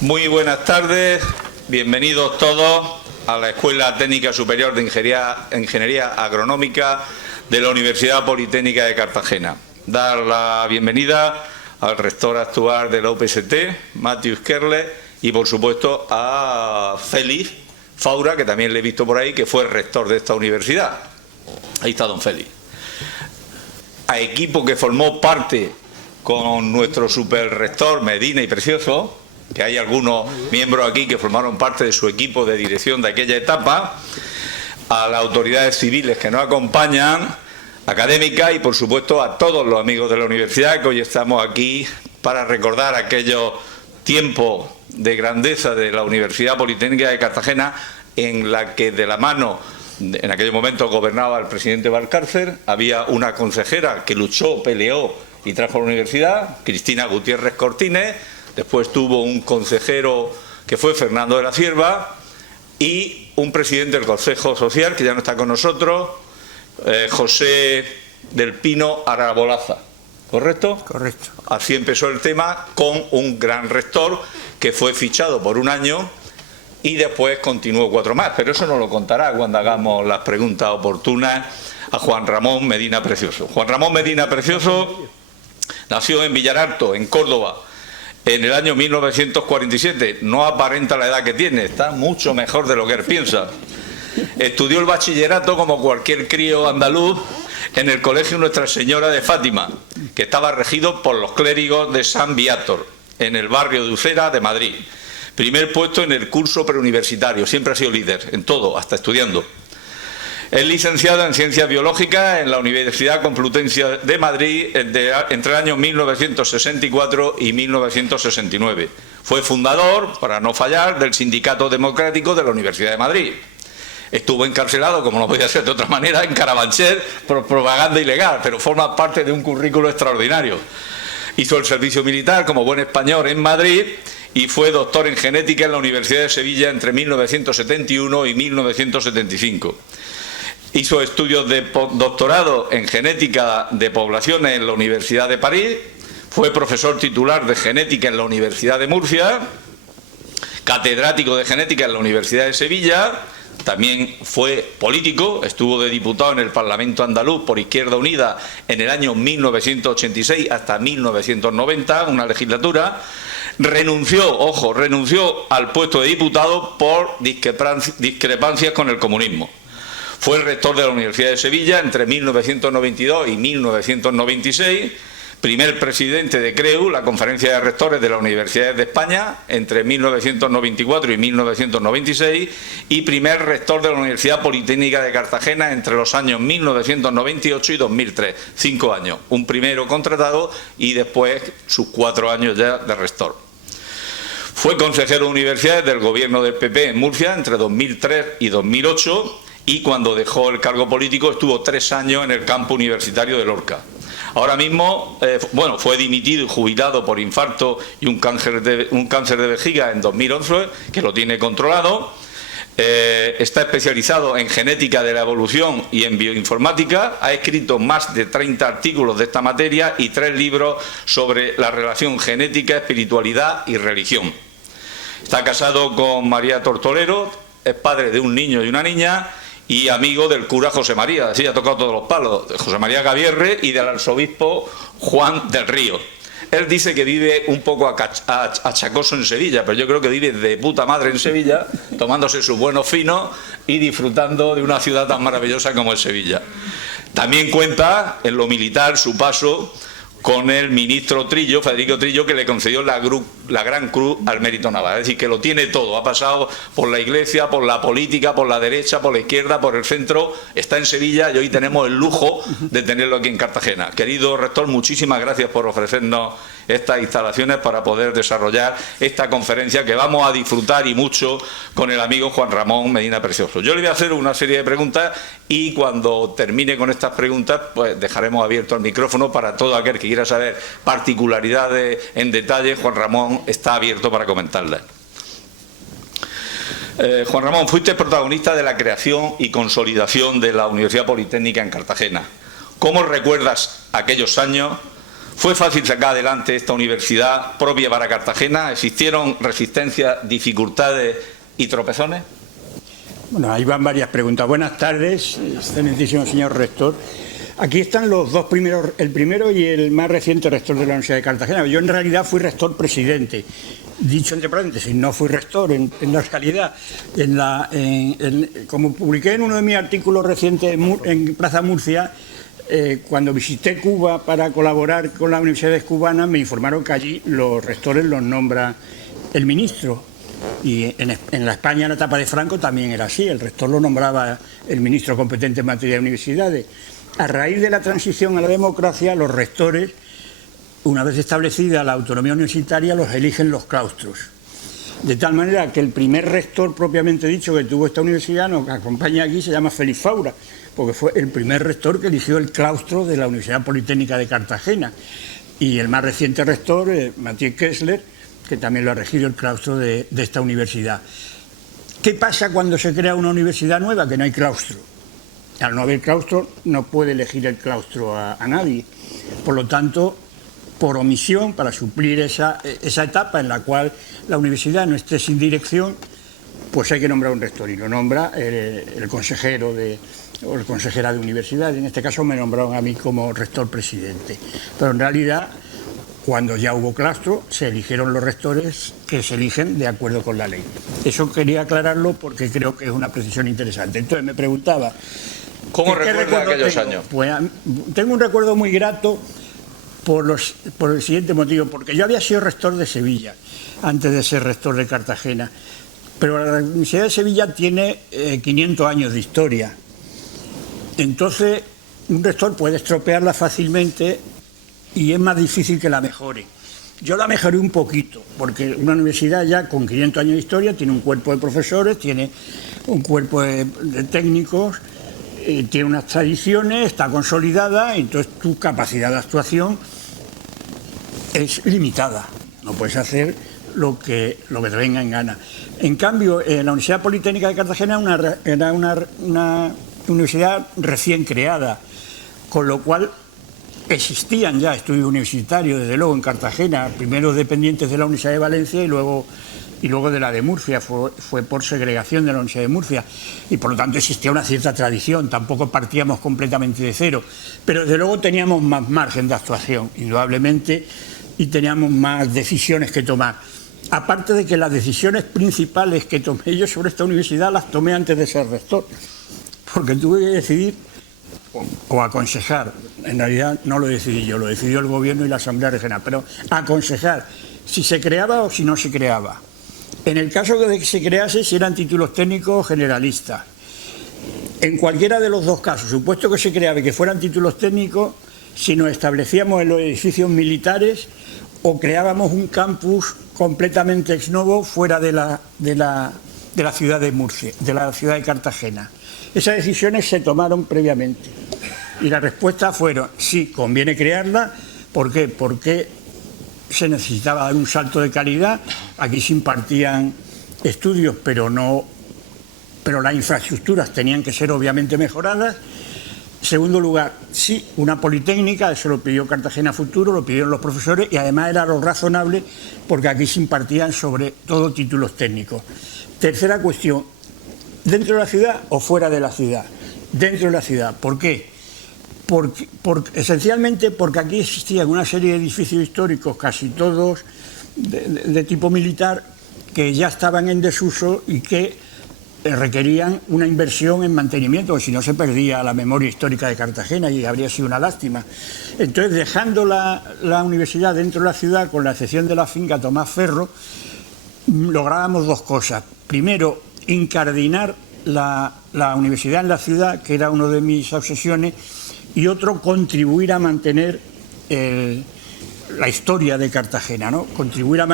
Muy buenas tardes, bienvenidos todos a la Escuela Técnica Superior de Ingeniería Agronómica de la Universidad Politécnica de Cartagena. Dar la bienvenida al rector actual de la UPST, Matthew Skerle, y por supuesto a Félix Faura, que también le he visto por ahí, que fue el rector de esta universidad. Ahí está don Félix. A equipo que formó parte con nuestro superrector Medina y Precioso, que hay algunos miembros aquí que formaron parte de su equipo de dirección de aquella etapa, a las autoridades civiles que nos acompañan, académicas, y por supuesto a todos los amigos de la universidad que hoy estamos aquí para recordar aquellos tiempos de grandeza de la Universidad Politécnica de Cartagena, en la que de la mano, en aquel momento gobernaba el presidente Valcárcel, había una consejera que luchó, peleó y trajo a la universidad, Cristina Gutiérrez Cortines. Después tuvo un consejero que fue Fernando de la Cierva y un presidente del Consejo Social, que ya no está con nosotros, José del Pino Arabolaza. ¿Correcto? Correcto. Así empezó el tema, con un gran rector que fue fichado por un año y después continuó 4 más, pero eso nos lo contará cuando hagamos las preguntas oportunas a Juan Ramón Medina Precioso. Juan Ramón Medina Precioso nació en Villaralto, en Córdoba, en el año 1947. No aparenta la edad que tiene, está mucho mejor de lo que él piensa. Estudió el bachillerato como cualquier crío andaluz en el Colegio Nuestra Señora de Fátima, que estaba regido por los clérigos de San Viator, en el barrio de Ucera de Madrid. Primer puesto en el curso preuniversitario, siempre ha sido líder en todo, hasta estudiando. Es licenciado en Ciencias Biológicas en la Universidad Complutense de Madrid entre el año 1964 y 1969. Fue fundador, para no fallar, del Sindicato Democrático de la Universidad de Madrid. Estuvo encarcelado, como no podía ser de otra manera, en Carabanchel por propaganda ilegal, pero forma parte de un currículo extraordinario. Hizo el servicio militar como buen español en Madrid y fue doctor en genética en la Universidad de Sevilla entre 1971 y 1975. Hizo estudios de doctorado en genética de poblaciones en la Universidad de París, fue profesor titular de genética en la Universidad de Murcia, catedrático de genética en la Universidad de Sevilla. También fue político, estuvo de diputado en el Parlamento andaluz por Izquierda Unida en el año 1986 hasta 1990, una legislatura. Renunció al puesto de diputado por discrepancias con el comunismo. Fue el rector de la Universidad de Sevilla entre 1992 y 1996, primer presidente de CREU, la Conferencia de Rectores de las Universidades de España, entre 1994 y 1996, y primer rector de la Universidad Politécnica de Cartagena entre los años 1998 y 2003, 5 años, un primero contratado y después sus 4 años ya de rector. Fue consejero de universidades del gobierno del PP en Murcia entre 2003 y 2008 y cuando dejó el cargo político estuvo 3 años en el campo universitario de Lorca. Ahora mismo, fue dimitido y jubilado por infarto y un cáncer de vejiga en 2011, que lo tiene controlado. Está especializado en genética de la evolución y en bioinformática. Ha escrito más de 30 artículos de esta materia y 3 libros sobre la relación genética, espiritualidad y religión. Está casado con María Tortolero, es padre de un niño y una niña y amigo del cura José María, así ha tocado todos los palos, de José María Gavierre y del arzobispo Juan del Río. Él dice que vive un poco achacoso en Sevilla, pero yo creo que vive de puta madre en Sevilla, tomándose sus buenos finos y disfrutando de una ciudad tan maravillosa como es Sevilla. También cuenta en lo militar su paso con el ministro Trillo, Federico Trillo, que le concedió la Gran Cruz al Mérito Naval. Es decir, que lo tiene todo. Ha pasado por la Iglesia, por la política, por la derecha, por la izquierda, por el centro. Está en Sevilla y hoy tenemos el lujo de tenerlo aquí en Cartagena. Querido rector, muchísimas gracias por ofrecernos estas instalaciones para poder desarrollar esta conferencia que vamos a disfrutar y mucho con el amigo Juan Ramón Medina Precioso. Yo le voy a hacer una serie de preguntas y cuando termine con estas preguntas pues dejaremos abierto el micrófono para todo aquel que quiera saber particularidades en detalle. Juan Ramón está abierto para comentarlas. Juan Ramón, fuiste protagonista de la creación y consolidación de la Universidad Politécnica en Cartagena. ¿Cómo recuerdas aquellos años? ¿Fue fácil sacar adelante esta universidad propia para Cartagena? ¿Existieron resistencias, dificultades y tropezones? Bueno, ahí van varias preguntas. Buenas tardes, excelentísimo señor rector. Aquí están los dos primeros, el primero y el más reciente rector de la Universidad de Cartagena. Yo en realidad fui rector presidente. Dicho entre paréntesis, no fui rector en la realidad. Como publiqué en uno de mis artículos recientes en Plaza Murcia, cuando visité Cuba para colaborar con las universidades cubanas, me informaron que allí los rectores los nombra el ministro. Y en la España, en la etapa de Franco, también era así. El rector lo nombraba el ministro competente en materia de universidades. A raíz de la transición a la democracia, los rectores, una vez establecida la autonomía universitaria, los eligen los claustros. De tal manera que el primer rector propiamente dicho que tuvo esta universidad, nos acompaña aquí, se llama Félix Faura, porque fue el primer rector que eligió el claustro de la Universidad Politécnica de Cartagena. Y el más reciente rector, Matías Kessler, que también lo ha regido el claustro de esta universidad. ¿Qué pasa cuando se crea una universidad nueva? Que no hay claustro. Al no haber claustro, no puede elegir el claustro a nadie. Por lo tanto, por omisión, para suplir esa etapa en la cual la universidad no esté sin dirección, pues hay que nombrar un rector y lo nombra el consejero o el consejera de universidad. En este caso me nombraron a mí como rector presidente. Pero en realidad, cuando ya hubo claustro, se eligieron los rectores que se eligen de acuerdo con la ley. Eso quería aclararlo porque creo que es una precisión interesante. Entonces me preguntaba... ¿Cómo recuerda aquellos años? Pues tengo un recuerdo muy grato por el siguiente motivo, porque yo había sido rector de Sevilla antes de ser rector de Cartagena, pero la Universidad de Sevilla tiene 500 años de historia. Entonces, un rector puede estropearla fácilmente y es más difícil que la mejore. Yo la mejoré un poquito, porque una universidad ya con 500 años de historia tiene un cuerpo de profesores, tiene un cuerpo de técnicos, tiene unas tradiciones, está consolidada, entonces tu capacidad de actuación es limitada. No puedes hacer lo que te venga en gana. En cambio, la Universidad Politécnica de Cartagena era una universidad recién creada, con lo cual existían ya estudios universitarios, desde luego, en Cartagena, primero dependientes de la Universidad de Valencia y luego de la de Murcia, fue por segregación de la Universidad de Murcia, y por lo tanto existía una cierta tradición, tampoco partíamos completamente de cero, pero desde luego teníamos más margen de actuación, indudablemente, y teníamos más decisiones que tomar. Aparte de que las decisiones principales que tomé yo sobre esta universidad las tomé antes de ser rector, porque tuve que decidir o aconsejar, en realidad no lo decidí yo, lo decidió el gobierno y la Asamblea Regional, pero aconsejar si se creaba o si no se creaba. En el caso de que se crease, si eran títulos técnicos generalistas. En cualquiera de los dos casos, supuesto que se creaba y que fueran títulos técnicos, si nos establecíamos en los edificios militares o creábamos un campus completamente ex novo fuera de la ciudad de Murcia, de la ciudad de Cartagena. Esas decisiones se tomaron previamente y la respuesta fueron sí, conviene crearla. ¿Por qué? Porque se necesitaba dar un salto de calidad. Aquí se impartían estudios, pero las infraestructuras tenían que ser obviamente mejoradas. En segundo lugar, sí, una politécnica, eso lo pidió Cartagena Futuro, lo pidieron los profesores y además era lo razonable porque aquí se impartían sobre todo títulos técnicos. Tercera cuestión, ¿dentro de la ciudad o fuera de la ciudad? Dentro de la ciudad. ¿Por qué? Esencialmente porque aquí existían una serie de edificios históricos, casi todos de tipo militar, que ya estaban en desuso y que requerían una inversión en mantenimiento, porque si no se perdía la memoria histórica de Cartagena y habría sido una lástima. Entonces, dejando la universidad dentro de la ciudad, con la excepción de la finca Tomás Ferro, lográbamos dos cosas. Primero, incardinar la universidad en la ciudad, que era una de mis obsesiones, y otro, contribuir a mantener la historia de Cartagena, ¿no? Contribuir a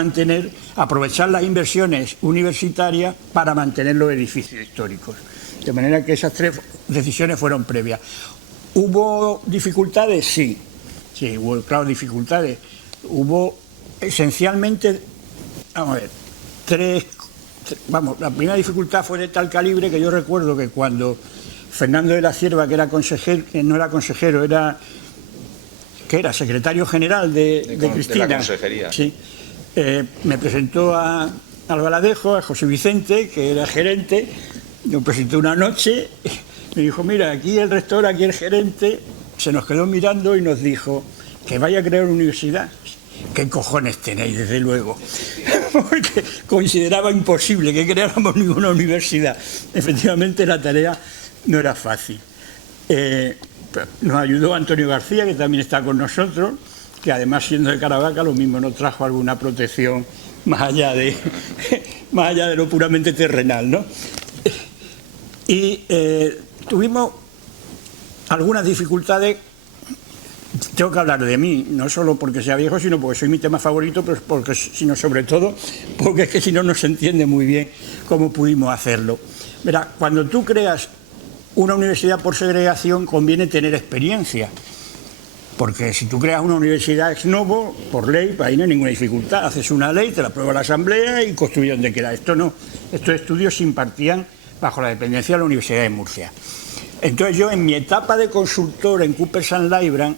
aprovechar las inversiones universitarias para mantener los edificios históricos. De manera que esas tres decisiones fueron previas. ¿Hubo dificultades? Sí, hubo, claro, dificultades. Hubo esencialmente, vamos a ver, la primera dificultad fue de tal calibre que yo recuerdo que cuando Fernando de la Cierva, que era consejero, que no era consejero, era secretario general de Cristina, de la consejería. Sí, me presentó a Albaladejo, a José Vicente, que era gerente, me presentó una noche, me dijo, mira, aquí el rector, aquí el gerente, se nos quedó mirando y nos dijo que vaya a crear una universidad. ¿Qué cojones tenéis, desde luego? Porque consideraba imposible que creáramos ninguna universidad. Efectivamente, la tarea no era fácil. Nos ayudó Antonio García, que también está con nosotros, que además, siendo de Caravaca, lo mismo nos trajo alguna protección más allá de lo puramente terrenal, ¿no? Y tuvimos algunas dificultades. Tengo que hablar de mí, no solo porque sea viejo, sino porque soy mi tema favorito, pero sino sobre todo porque es que si no, no se entiende muy bien cómo pudimos hacerlo. Verá, cuando tú creas una universidad por segregación, conviene tener experiencia, porque si tú creas una universidad ex novo, por ley, pues ahí no hay ninguna dificultad. Haces una ley, te la aprueba la Asamblea y construye donde quiera. Esto no, estos estudios se impartían bajo la dependencia de la Universidad de Murcia. Entonces yo, en mi etapa de consultor en Coopers & Lybrand,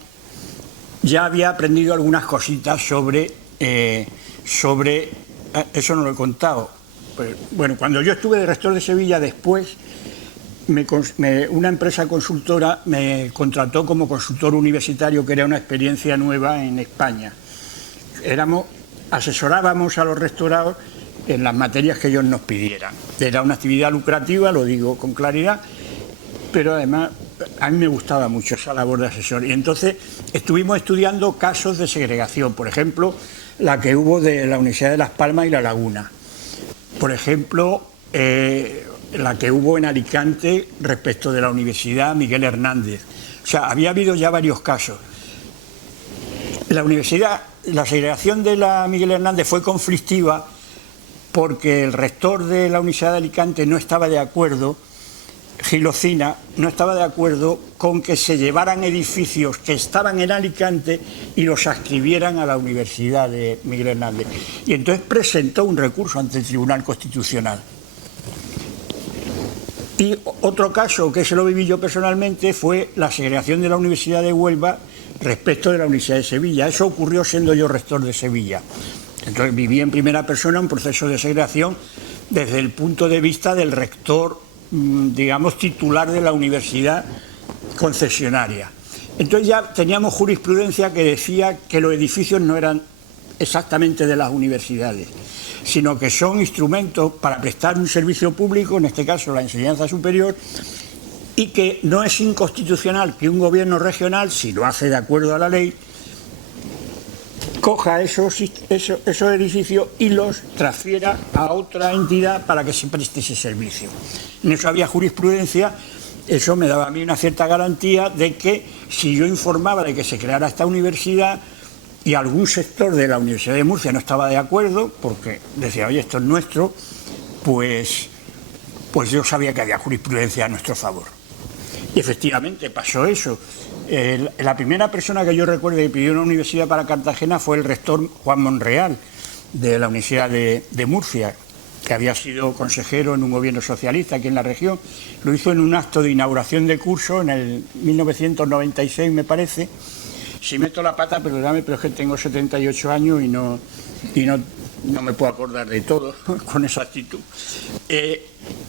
ya había aprendido algunas cositas sobre eso no lo he contado, pues, bueno, cuando yo estuve de rector de Sevilla, después una empresa consultora me contrató como consultor universitario, que era una experiencia nueva en España. Asesorábamos a los rectorados en las materias que ellos nos pidieran. Era una actividad lucrativa, lo digo con claridad, pero además a mí me gustaba mucho esa labor de asesor. Y entonces estuvimos estudiando casos de segregación, por ejemplo, la que hubo de la Universidad de Las Palmas y La Laguna. Por ejemplo, la que hubo en Alicante respecto de la Universidad Miguel Hernández. O sea, había habido ya varios casos. La segregación de la Miguel Hernández fue conflictiva porque el rector de la Universidad de Alicante no estaba de acuerdo, Gil Ocina, no estaba de acuerdo con que se llevaran edificios que estaban en Alicante y los adscribieran a la Universidad de Miguel Hernández. Y entonces presentó un recurso ante el Tribunal Constitucional. Y otro caso que se lo viví yo personalmente fue la segregación de la Universidad de Huelva respecto de la Universidad de Sevilla. Eso ocurrió siendo yo rector de Sevilla. Entonces viví en primera persona un proceso de segregación desde el punto de vista del rector, digamos, titular de la universidad concesionaria. Entonces ya teníamos jurisprudencia que decía que los edificios no eran exactamente de las universidades, sino que son instrumentos para prestar un servicio público, en este caso la enseñanza superior, y que no es inconstitucional que un gobierno regional, si lo hace de acuerdo a la ley, coja esos edificios y los transfiera a otra entidad para que se preste ese servicio. En eso había jurisprudencia. Eso me daba a mí una cierta garantía de que si yo informaba de que se creara esta universidad y algún sector de la Universidad de Murcia no estaba de acuerdo, porque decía, oye, esto es nuestro, pues yo sabía que había jurisprudencia a nuestro favor. Y efectivamente pasó eso. La primera persona que yo recuerdo que pidió una universidad para Cartagena fue el rector Juan Monreal, de la Universidad de Murcia, que había sido consejero en un gobierno socialista aquí en la región. Lo hizo en un acto de inauguración de curso en el 1996, me parece. Si meto la pata, perdóname, pero es que tengo 78 años y no me puedo acordar de todo con esa actitud.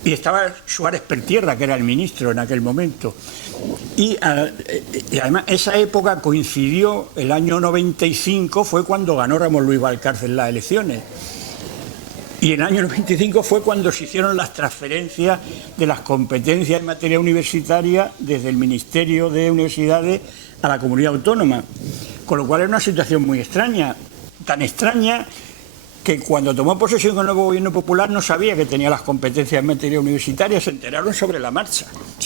Y estaba Suárez Pertierra, que era el ministro en aquel momento. Y además esa época coincidió, el año 95 fue cuando ganó Ramón Luis Valcárcel las elecciones. Y en el año 95 fue cuando se hicieron las transferencias de las competencias en materia universitaria desde el Ministerio de Universidades a la comunidad autónoma. Con lo cual era una situación muy extraña, tan extraña que cuando tomó posesión el nuevo gobierno popular no sabía que tenía las competencias en materia universitaria, se enteraron sobre la marcha. O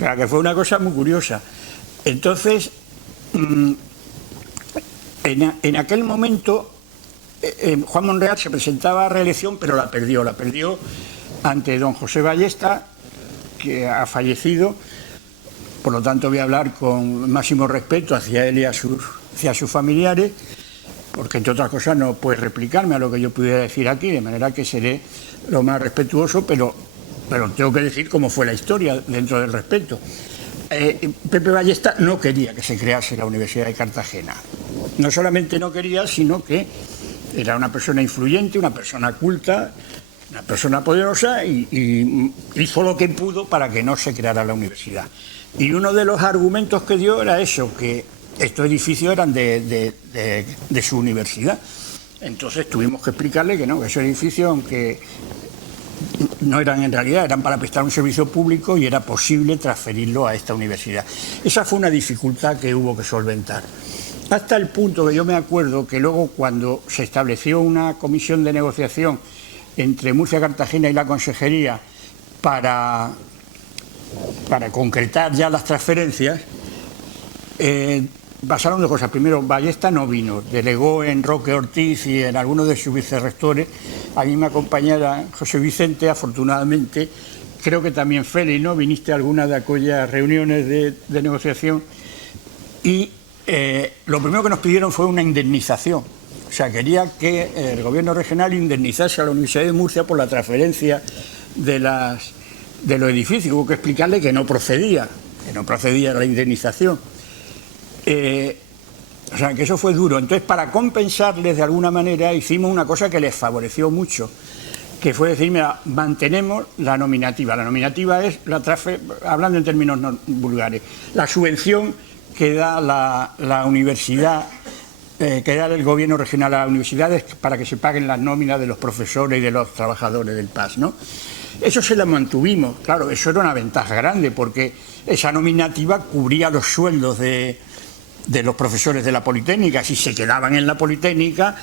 sea, que fue una cosa muy curiosa. Entonces, en aquel momento, Juan Monreal se presentaba a reelección, pero la perdió ante don José Ballesta, que ha fallecido. Por lo tanto, voy a hablar con máximo respeto hacia él y hacia sus familiares, porque entre otras cosas no puede replicarme a lo que yo pudiera decir aquí, de manera que seré lo más respetuoso, pero tengo que decir cómo fue la historia dentro del respeto. Pepe Ballesta no quería que se crease la Universidad de Cartagena. No solamente no quería, sino que era una persona influyente, una persona culta, una persona poderosa y hizo lo que pudo para que no se creara la universidad. Y uno de los argumentos que dio era eso, que estos edificios eran de su universidad. Entonces tuvimos que explicarle que no, que esos edificios, aunque no eran en realidad, eran para prestar un servicio público y era posible transferirlo a esta universidad. Esa fue una dificultad que hubo que solventar. Hasta el punto que yo me acuerdo que luego, cuando se estableció una comisión de negociación entre Murcia, Cartagena y la Consejería para concretar ya las transferencias, pasaron dos cosas. Primero, Ballesta no vino, delegó en Roque Ortiz y en algunos de sus vicerrectores. A mí me acompañara José Vicente, afortunadamente. Creo que también Félix, ¿no? Viniste a algunas de aquellas reuniones de negociación. Y lo primero que nos pidieron fue una indemnización. O sea, quería que el gobierno regional indemnizase a la Universidad de Murcia por la transferencia de los edificios. Hubo que explicarle que no procedía la indemnización. O sea, que eso fue duro. Entonces, para compensarles de alguna manera, hicimos una cosa que les favoreció mucho, que fue decir, mira, mantenemos la nominativa. La nominativa es, hablando en términos vulgares, la subvención que da la universidad, que da el gobierno regional a las universidades para que se paguen las nóminas de los profesores y de los trabajadores del PAS, ¿no? Eso se lo mantuvimos. Claro, eso era una ventaja grande, porque esa nominativa cubría los sueldos de los profesores de la Politécnica. Si se quedaban en la Politécnica,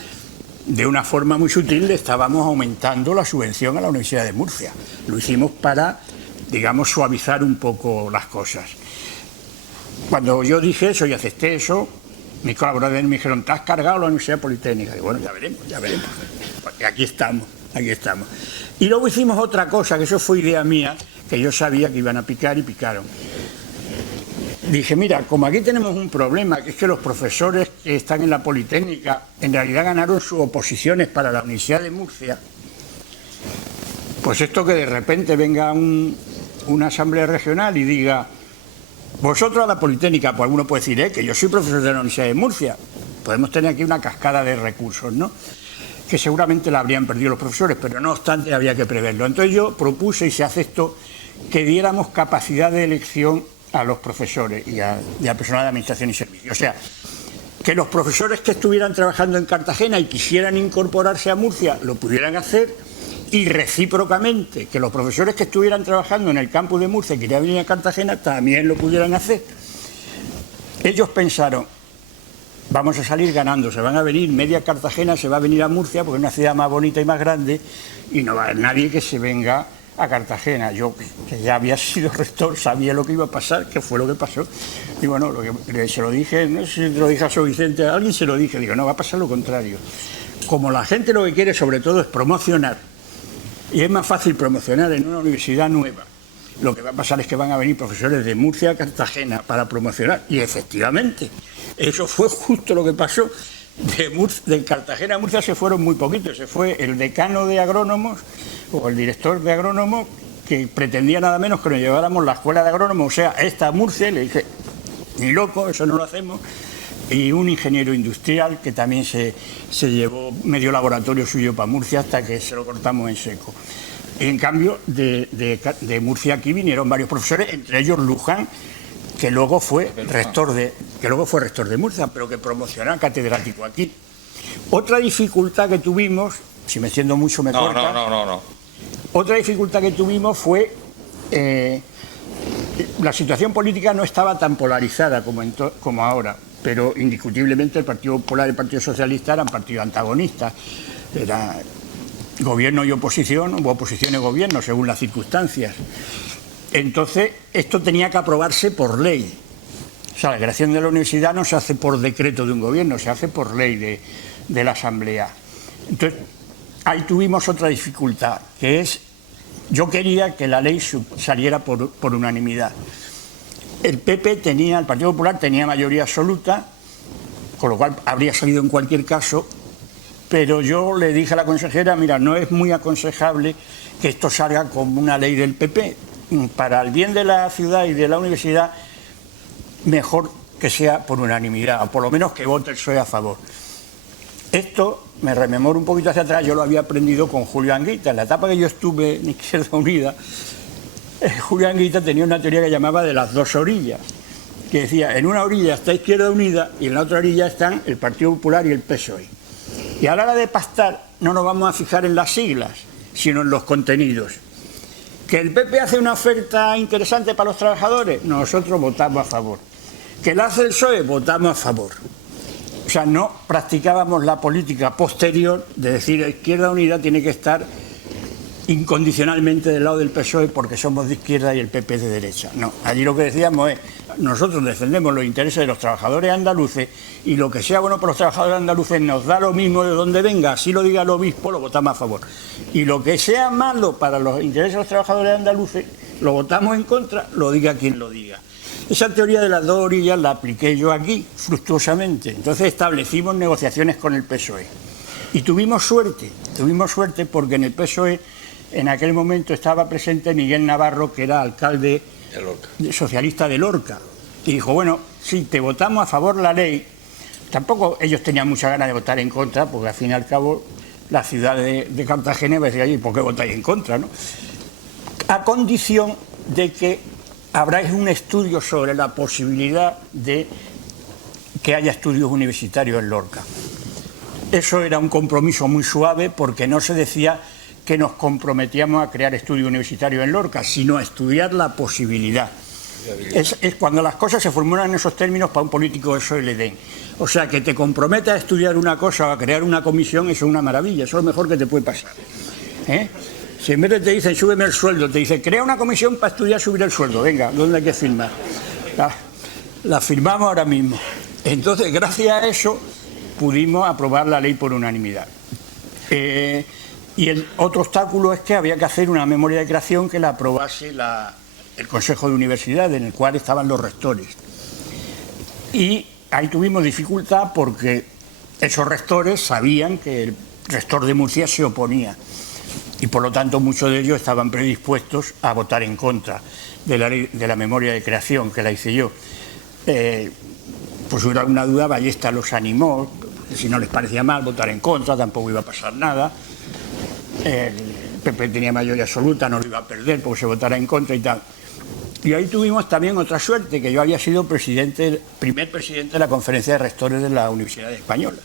de una forma muy sutil le estábamos aumentando la subvención a la Universidad de Murcia. Lo hicimos para, digamos, suavizar un poco las cosas. Cuando yo dije eso y acepté eso, mis colaboradores me dijeron, ¿te has cargado la Universidad Politécnica? Y bueno, ya veremos. Porque aquí estamos. Y luego hicimos otra cosa, que eso fue idea mía, que yo sabía que iban a picar y picaron. Dije, mira, como aquí tenemos un problema, que es que los profesores que están en la Politécnica en realidad ganaron sus oposiciones para la Universidad de Murcia, pues esto que de repente venga una asamblea regional y diga, vosotros a la Politécnica, pues alguno puede decir, que yo soy profesor de la Universidad de Murcia, podemos tener aquí una cascada de recursos, ¿no?, que seguramente la habrían perdido los profesores, pero no obstante había que preverlo. Entonces yo propuse, y se aceptó, que diéramos capacidad de elección a los profesores y al personal de administración y servicios. O sea, que los profesores que estuvieran trabajando en Cartagena y quisieran incorporarse a Murcia lo pudieran hacer, y recíprocamente que los profesores que estuvieran trabajando en el campus de Murcia y querían venir a Cartagena también lo pudieran hacer. Ellos pensaron, vamos a salir ganando, se van a venir, media Cartagena se va a venir a Murcia porque es una ciudad más bonita y más grande, y no va a haber nadie que se venga a Cartagena. Yo, que ya había sido rector, sabía lo que iba a pasar, que fue lo que pasó. Y bueno, se lo dije, no sé si lo dije a Sor Vicente, a alguien se lo dije, digo, no, va a pasar lo contrario. Como la gente lo que quiere sobre todo es promocionar, y es más fácil promocionar en una universidad nueva, lo que va a pasar es que van a venir profesores de Murcia a Cartagena para promocionar. Y efectivamente, eso fue justo lo que pasó. De Cartagena a Murcia se fueron muy poquitos. Se fue el decano de agrónomos, o el director de agrónomos, que pretendía nada menos que nos lleváramos la escuela de agrónomos, o sea, esta a Murcia, y le dije, ni loco, eso no lo hacemos. Y un ingeniero industrial que también se llevó medio laboratorio suyo para Murcia hasta que se lo cortamos en seco. En cambio, de Murcia aquí vinieron varios profesores, entre ellos Luján, que luego fue rector de Murcia, pero que promocionó catedrático aquí. Otra dificultad que tuvimos, si me extiendo mucho me corta. No. Otra dificultad que tuvimos fue la situación política no estaba tan polarizada como ahora, pero indiscutiblemente el Partido Popular y el Partido Socialista eran partidos antagonistas. Era gobierno y oposición, o oposición y gobierno, según las circunstancias. Entonces, esto tenía que aprobarse por ley. O sea, la creación de la universidad no se hace por decreto de un gobierno, se hace por ley de la Asamblea. Entonces, ahí tuvimos otra dificultad, que es, yo quería que la ley saliera por unanimidad. El Partido Popular tenía mayoría absoluta, con lo cual habría salido en cualquier caso, pero yo le dije a la consejera, mira, no es muy aconsejable que esto salga como una ley del PP. Para el bien de la ciudad y de la universidad, mejor que sea por unanimidad, o por lo menos que vote el PSOE a favor. Esto me rememoro un poquito hacia atrás, yo lo había aprendido con Julio Anguita. En la etapa que yo estuve en Izquierda Unida, Julio Anguita tenía una teoría que llamaba de las dos orillas, que decía, en una orilla está Izquierda Unida y en la otra orilla están el Partido Popular y el PSOE. Y a la hora de pactar no nos vamos a fijar en las siglas, sino en los contenidos. ¿Que el PP hace una oferta interesante para los trabajadores? Nosotros votamos a favor. ¿Que la hace el PSOE? Votamos a favor. O sea, no practicábamos la política posterior de decir la Izquierda Unida tiene que estar incondicionalmente del lado del PSOE porque somos de izquierda y el PP de derecha. No, allí lo que decíamos es, nosotros defendemos los intereses de los trabajadores andaluces y lo que sea bueno para los trabajadores andaluces nos da lo mismo de donde venga, así lo diga el obispo, lo votamos a favor. Y lo que sea malo para los intereses de los trabajadores andaluces, lo votamos en contra, lo diga quien lo diga. Esa teoría de las dos orillas la apliqué yo aquí, fructuosamente. Entonces establecimos negociaciones con el PSOE. Y tuvimos suerte porque en el PSOE en aquel momento estaba presente Miguel Navarro, que era alcalde socialista de Lorca. Y dijo, bueno, sí, te votamos a favor la ley, Tampoco ellos tenían mucha ganas de votar en contra, porque al fin y al cabo la ciudad de Cartagena iba a decir, ¿y por qué votáis en contra, no? A condición de que habráis un estudio sobre la posibilidad de que haya estudios universitarios en Lorca. Eso era un compromiso muy suave, porque no se decía que nos comprometíamos a crear estudios universitarios en Lorca, sino a estudiar la posibilidad. Es cuando las cosas se formulan en esos términos, para un político eso es el Edén. O sea, que te comprometas a estudiar una cosa o a crear una comisión, eso es una maravilla, eso es lo mejor que te puede pasar. Si en vez de te dicen súbeme el sueldo, te dicen crea una comisión para estudiar subir el sueldo, venga, ¿dónde hay que firmar? La firmamos ahora mismo. Entonces, gracias a eso, pudimos aprobar la ley por unanimidad. Y el otro obstáculo es que había que hacer una memoria de creación que la aprobase el Consejo de Universidad, en el cual estaban los rectores. Y ahí tuvimos dificultad porque esos rectores sabían que el rector de Murcia se oponía. Y por lo tanto muchos de ellos estaban predispuestos a votar en contra de la memoria de creación, que la hice yo. Pues hubo alguna duda, Ballesta los animó, si no les parecía mal votar en contra, tampoco iba a pasar nada. El PP tenía mayoría absoluta, no lo iba a perder porque se votara en contra y tal. Y ahí tuvimos también otra suerte, que yo había sido primer presidente de la Conferencia de Rectores de la Universidad Española.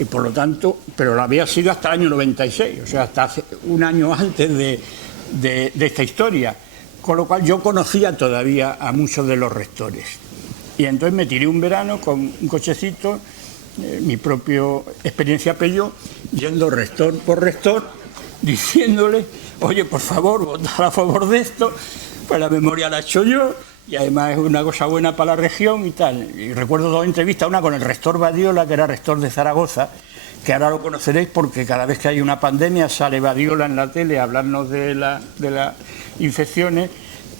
Y por lo tanto, pero lo había sido hasta el año 96, o sea, hasta hace un año antes de esta historia. Con lo cual yo conocía todavía a muchos de los rectores. Y entonces me tiré un verano con un cochecito, mi propia experiencia Peugeot, yendo rector por rector, diciéndole, oye, por favor, votar a favor de esto, pues la memoria la he hecho yo, y además es una cosa buena para la región y tal. Y recuerdo dos entrevistas, una con el rector Badiola, que era rector de Zaragoza, que ahora lo conoceréis porque cada vez que hay una pandemia sale Badiola en la tele a hablarnos de las infecciones,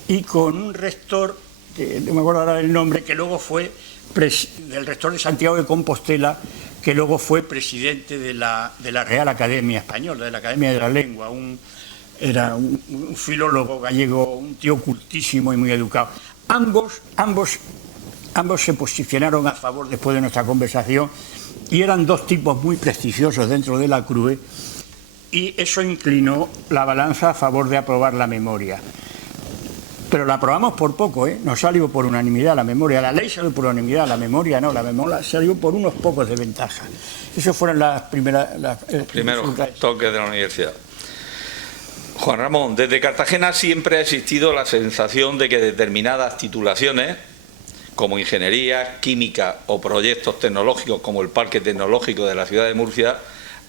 y con un rector, que no me acuerdo ahora del nombre, que luego fue del rector de Santiago de Compostela, que luego fue presidente de la Real Academia Española, de la Academia de la Lengua, era un filólogo gallego, un tío cultísimo y muy educado. Ambos se posicionaron a favor después de nuestra conversación, y eran dos tipos muy prestigiosos dentro de la CRUE, y eso inclinó la balanza a favor de aprobar la memoria. Pero la aprobamos por poco, no salió por unanimidad la memoria. La ley salió por unanimidad, la memoria no, la memoria salió por unos pocos de ventaja. Esos fueron los primeros toques de la universidad. Juan Ramón, desde Cartagena siempre ha existido la sensación de que determinadas titulaciones, como ingeniería, química o proyectos tecnológicos como el Parque Tecnológico de la ciudad de Murcia,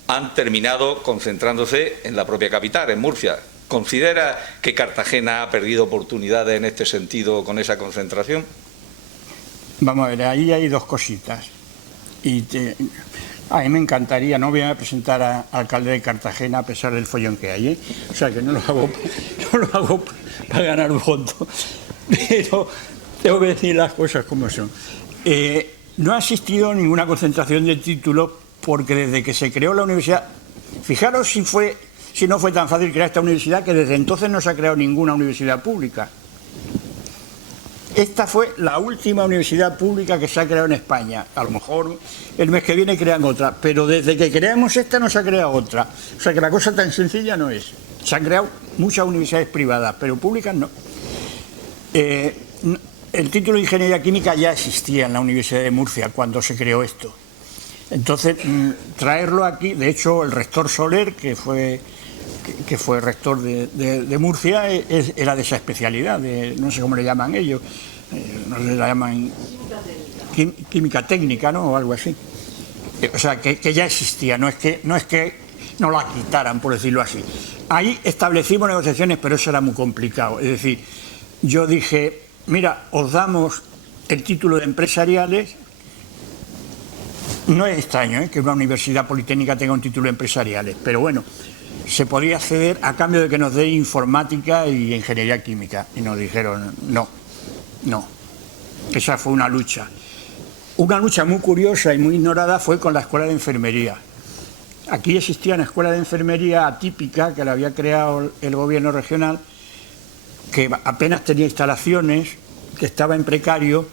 han terminado concentrándose en la propia capital, en Murcia. ¿Considera que Cartagena ha perdido oportunidades en este sentido con esa concentración? Vamos a ver, ahí hay dos cositas. A mí me encantaría, no voy a presentar a alcalde de Cartagena a pesar del follón que hay, o sea que no lo hago para ganar un voto, pero tengo que decir las cosas como son. No ha existido ninguna concentración de títulos porque desde que se creó la universidad, fijaros si no fue tan fácil crear esta universidad, que desde entonces no se ha creado ninguna universidad pública. Esta fue la última universidad pública que se ha creado en España. A lo mejor el mes que viene crean otra, pero desde que creamos esta no se ha creado otra. O sea que la cosa tan sencilla no es. Se han creado muchas universidades privadas, pero públicas no. El título de Ingeniería Química ya existía en la Universidad de Murcia cuando se creó esto. Entonces, traerlo aquí, de hecho, el rector Soler, que fue rector de Murcia, era de esa especialidad, no sé cómo le llaman ellos, no sé, la llaman química técnica, ¿no? O algo así. O sea, que ya existía, no es que no la quitaran, por decirlo así. Ahí establecimos negociaciones, pero eso era muy complicado. Es decir, yo dije, mira, os damos el título de empresariales. No es extraño que una universidad politécnica tenga un título de empresariales, pero bueno, se podía acceder a cambio de que nos dé informática y ingeniería química. Y nos dijeron, no. Esa fue una lucha. Una lucha muy curiosa y muy ignorada fue con la escuela de enfermería. Aquí existía una escuela de enfermería atípica que la había creado el gobierno regional, que apenas tenía instalaciones, que estaba en precario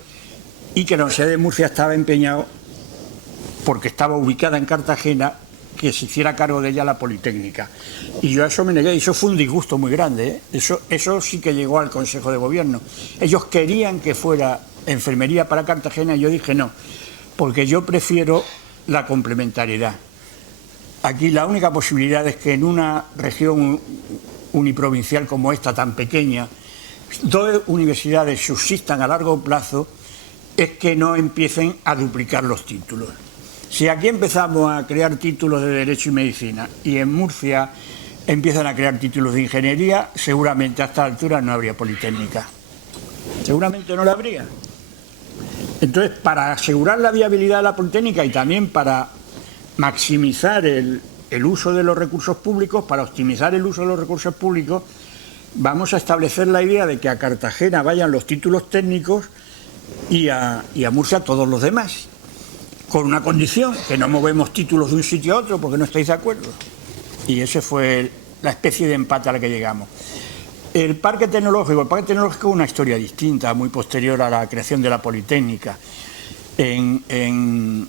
y que la Universidad de Murcia estaba empeñado porque estaba ubicada en Cartagena, que se hiciera cargo de ella la Politécnica. Y yo a eso me negué, y eso fue un disgusto muy grande, ¿eh? Eso sí que llegó al Consejo de Gobierno. Ellos querían que fuera enfermería para Cartagena y yo dije no, porque yo prefiero la complementariedad. Aquí la única posibilidad es que en una región uniprovincial como esta, tan pequeña, dos universidades subsistan a largo plazo, es que no empiecen a duplicar los títulos. Si aquí empezamos a crear títulos de Derecho y Medicina y en Murcia empiezan a crear títulos de Ingeniería, seguramente a esta altura no habría Politécnica. Seguramente no la habría. Entonces, para asegurar la viabilidad de la Politécnica y también para maximizar el uso de los recursos públicos, para optimizar el uso de los recursos públicos, vamos a establecer la idea de que a Cartagena vayan los títulos técnicos y a Murcia todos los demás, con una condición, que no movemos títulos de un sitio a otro porque no estáis de acuerdo. Y esa fue la especie de empate a la que llegamos. El parque tecnológico es una historia distinta, muy posterior a la creación de la Politécnica. En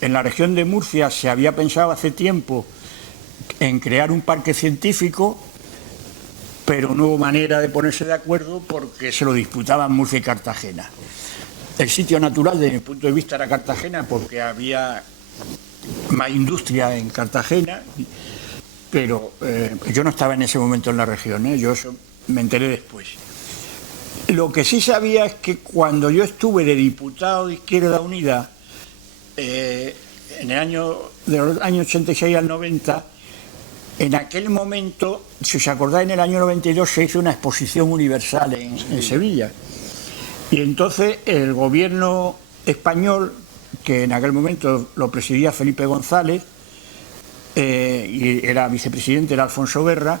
la región de Murcia se había pensado hace tiempo en crear un parque científico, pero no hubo manera de ponerse de acuerdo porque se lo disputaban Murcia y Cartagena. El sitio natural, desde mi punto de vista, era Cartagena porque había más industria en Cartagena, pero yo no estaba en ese momento en la región, ¿eh? Yo eso me enteré después. Lo que sí sabía es que cuando yo estuve de diputado de Izquierda Unida, en el año, de los años 86 al 90, en aquel momento, si os acordáis, en el año 92 se hizo una exposición universal en Sevilla. Y entonces el gobierno español, que en aquel momento lo presidía Felipe González, y era vicepresidente, era Alfonso Guerra.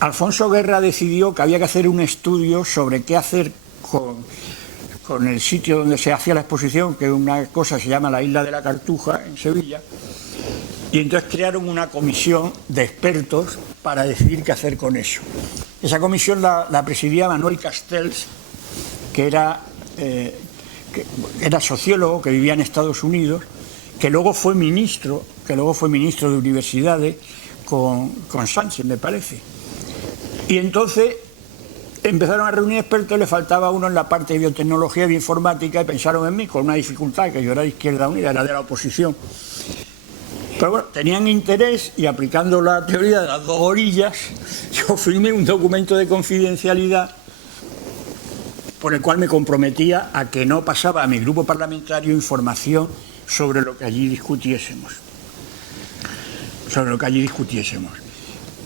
Alfonso Guerra decidió que había que hacer un estudio sobre qué hacer con el sitio donde se hacía la exposición, que una cosa se llama la Isla de la Cartuja, en Sevilla, y entonces crearon una comisión de expertos para decidir qué hacer con eso. Esa comisión la presidía Manuel Castells, que era sociólogo, que vivía en Estados Unidos, que luego fue ministro de Universidades con Sánchez, me parece. Y entonces empezaron a reunir expertos, le faltaba uno en la parte de biotecnología y bioinformática y pensaron en mí con una dificultad, que yo era de Izquierda Unida, era de la oposición. Pero bueno, tenían interés y aplicando la teoría de las dos orillas, yo firmé un documento de confidencialidad por el cual me comprometía a que no pasaba a mi grupo parlamentario información sobre lo que allí discutiésemos.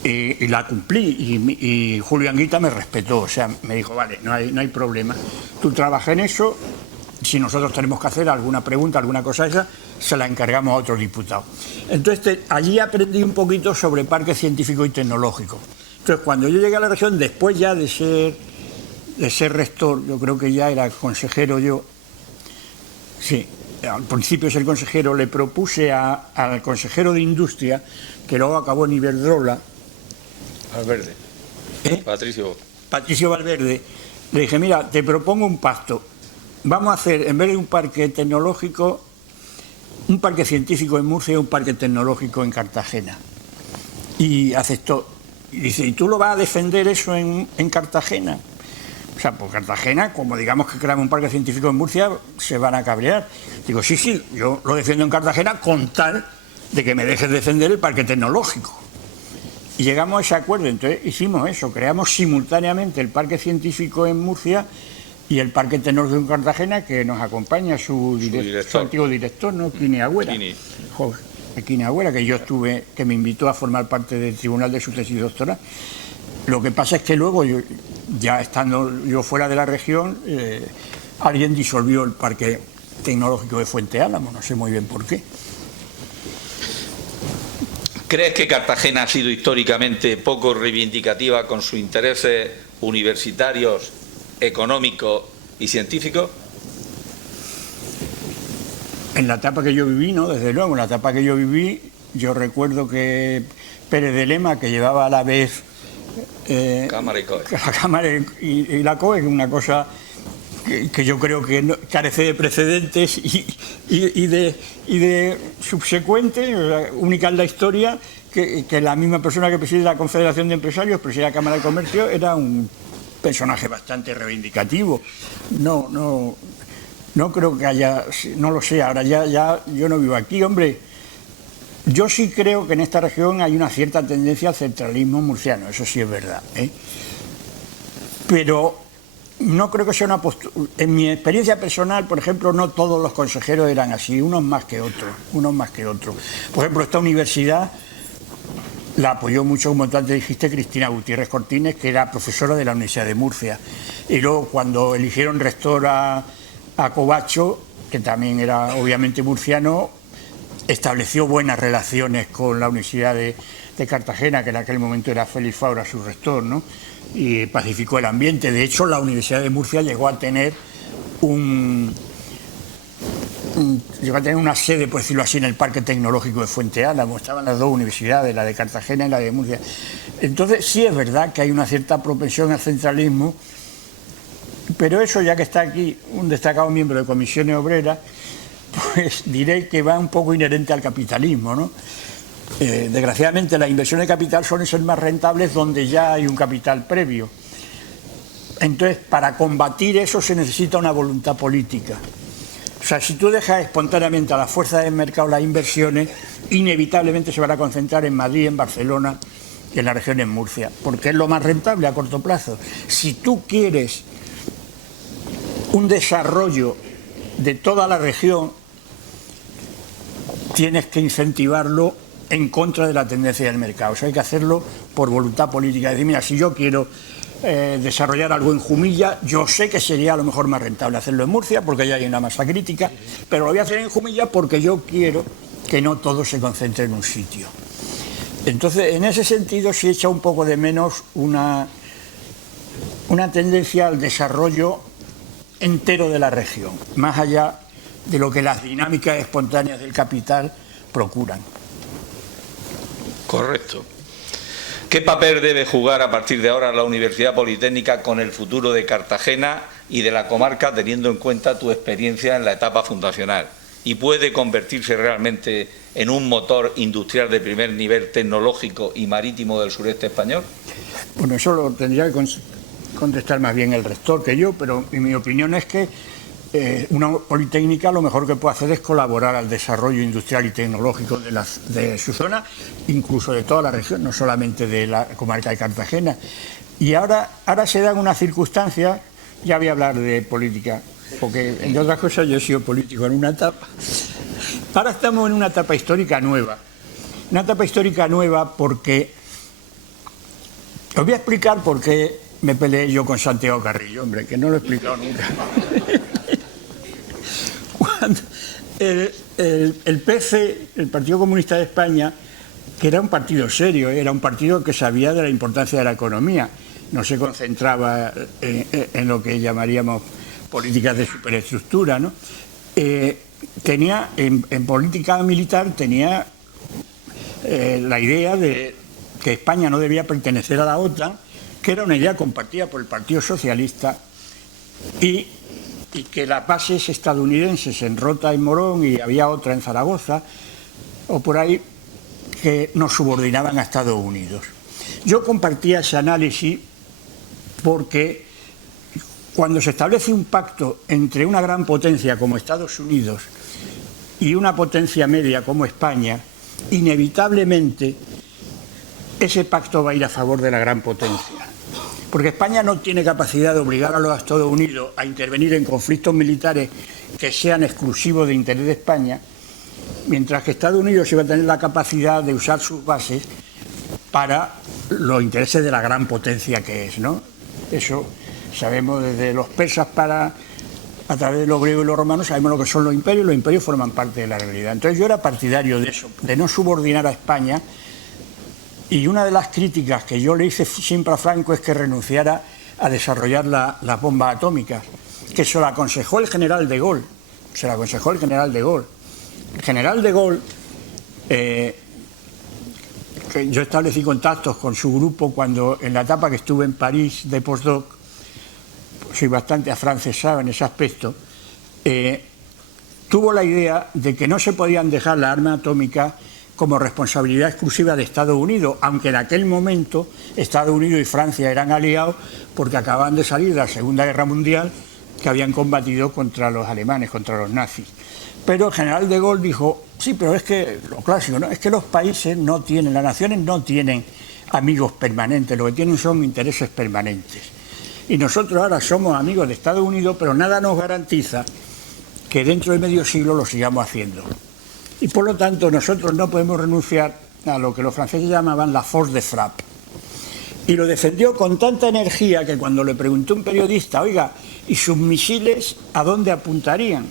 Y la cumplí y Julio Anguita me respetó, o sea, me dijo, vale, no hay problema. Tú trabajas en eso, si nosotros tenemos que hacer alguna pregunta, alguna cosa esa, se la encargamos a otro diputado. Entonces, allí aprendí un poquito sobre parque científico y tecnológico. Entonces, cuando yo llegué a la región, después ya de ser rector, yo creo que ya era consejero yo, sí, al principio de ser consejero, le propuse al consejero de Industria, que luego acabó en Iberdrola, Valverde. Patricio Valverde, le dije, mira, te propongo un pacto. Vamos a hacer, en vez de un parque tecnológico, un parque científico en Murcia y un parque tecnológico en Cartagena. Y aceptó. Y dice, ¿y tú lo vas a defender eso en Cartagena? O sea, por Cartagena, como digamos que creamos un parque científico en Murcia, se van a cabrear. Digo, sí, yo lo defiendo en Cartagena con tal de que me dejes defender el parque tecnológico. Y llegamos a ese acuerdo, entonces hicimos eso, creamos simultáneamente el parque científico en Murcia y el parque tecnológico en Cartagena, que nos acompaña su antiguo director, ¿no? Quini Agüera. Quini Agüera, que yo estuve, que me invitó a formar parte del tribunal de su tesis doctoral. Lo que pasa es que luego, ya estando yo fuera de la región, alguien disolvió el parque tecnológico de Fuente Álamo, no sé muy bien por qué. ¿Crees que Cartagena ha sido históricamente poco reivindicativa con sus intereses universitarios, económicos y científicos? En la etapa que yo viví, no, desde luego, en la etapa que yo viví, yo recuerdo que Pérez de Lema, que llevaba a la vez Cámara y COE. la Cámara y la COE, que es una cosa que yo creo que carece de precedentes y de subsecuentes, única en la historia, que la misma persona que preside la Confederación de Empresarios, preside la Cámara de Comercio, era un personaje bastante reivindicativo. No creo que haya, no lo sé, ahora ya yo no vivo aquí, hombre. Yo sí creo que en esta región hay una cierta tendencia al centralismo murciano, eso sí es verdad, ¿eh? Pero no creo que sea una postura. En mi experiencia personal, por ejemplo, no todos los consejeros eran así, unos más que otros. Por ejemplo, esta universidad la apoyó mucho, como tú antes dijiste, Cristina Gutiérrez Cortines, que era profesora de la Universidad de Murcia. Y luego, cuando eligieron rector a Covacho, que también era obviamente murciano, estableció buenas relaciones con la Universidad de Cartagena, que en aquel momento era Félix Faura su rector, ¿no? Y pacificó el ambiente. De hecho, la Universidad de Murcia llegó a tener una sede, por decirlo así, en el Parque Tecnológico de Fuente Álamo. Estaban las dos universidades, la de Cartagena y la de Murcia. Entonces, sí es verdad que hay una cierta propensión al centralismo, pero eso, ya que está aquí un destacado miembro de Comisiones Obreras, pues diré que va un poco inherente al capitalismo, ¿no? Desgraciadamente, las inversiones de capital suelen ser más rentables donde ya hay un capital previo. Entonces, para combatir eso se necesita una voluntad política. O sea, si tú dejas espontáneamente a la fuerza del mercado las inversiones, inevitablemente se van a concentrar en Madrid, en Barcelona y en la región de Murcia, porque es lo más rentable a corto plazo. Si tú quieres un desarrollo de toda la región, tienes que incentivarlo en contra de la tendencia del mercado. O sea, hay que hacerlo por voluntad política. Es decir, mira, si yo quiero desarrollar algo en Jumilla, yo sé que sería a lo mejor más rentable hacerlo en Murcia, porque ya hay una masa crítica, pero lo voy a hacer en Jumilla porque yo quiero que no todo se concentre en un sitio. Entonces, en ese sentido, sí echa un poco de menos una tendencia al desarrollo entero de la región, más allá de lo que las dinámicas espontáneas del capital procuran. Correcto. ¿Qué papel debe jugar a partir de ahora la Universidad Politécnica con el futuro de Cartagena y de la comarca, teniendo en cuenta tu experiencia en la etapa fundacional? ¿Y puede convertirse realmente en un motor industrial de primer nivel tecnológico y marítimo del sureste español? Bueno, eso lo tendría que contestar más bien el rector que yo, pero mi opinión es que una politécnica lo mejor que puede hacer es colaborar al desarrollo industrial y tecnológico de su zona, incluso de toda la región, no solamente de la comarca de Cartagena. Y ahora se dan unas circunstancias, ya voy a hablar de política, porque entre otras cosas yo he sido político en una etapa. Ahora estamos en una etapa histórica nueva. Una etapa histórica nueva porque... Os voy a explicar por qué me peleé yo con Santiago Carrillo, hombre, que no lo he explicado nunca. Cuando el PC, el Partido Comunista de España, que era un partido serio, era un partido que sabía de la importancia de la economía, no se concentraba en lo que llamaríamos políticas de superestructura, ¿no? Tenía, en política militar, tenía la idea de que España no debía pertenecer a la OTAN, que era una idea compartida por el Partido Socialista, y que las bases estadounidenses en Rota y Morón, y había otra en Zaragoza, o por ahí, que nos subordinaban a Estados Unidos. Yo compartía ese análisis porque cuando se establece un pacto entre una gran potencia como Estados Unidos y una potencia media como España, inevitablemente ese pacto va a ir a favor de la gran potencia. Porque España no tiene capacidad de obligar a los Estados Unidos a intervenir en conflictos militares que sean exclusivos de interés de España, mientras que Estados Unidos iba a tener la capacidad de usar sus bases para los intereses de la gran potencia que es, ¿no? Eso sabemos desde los persas a través de los griegos y los romanos, sabemos lo que son los imperios forman parte de la realidad. Entonces yo era partidario de eso, de no subordinar a España. Y una de las críticas que yo le hice siempre a Franco es que renunciara a desarrollar las bombas atómicas, que se lo aconsejó el general de Gaulle. El general de Gaulle, que yo establecí contactos con su grupo cuando en la etapa que estuve en París de postdoc, soy bastante afrancesado en ese aspecto, tuvo la idea de que no se podían dejar las armas atómicas como responsabilidad exclusiva de Estados Unidos, aunque en aquel momento Estados Unidos y Francia eran aliados porque acababan de salir de la Segunda Guerra Mundial, que habían combatido contra los alemanes, contra los nazis. Pero el general de Gaulle dijo, sí, pero es que, lo clásico, ¿no?, es que los países no tienen, las naciones no tienen amigos permanentes, lo que tienen son intereses permanentes. Y nosotros ahora somos amigos de Estados Unidos, pero nada nos garantiza que dentro de medio siglo lo sigamos haciendo. Y por lo tanto nosotros no podemos renunciar a lo que los franceses llamaban la force de frappe. Y lo defendió con tanta energía que cuando le preguntó un periodista, oiga, ¿y sus misiles a dónde apuntarían?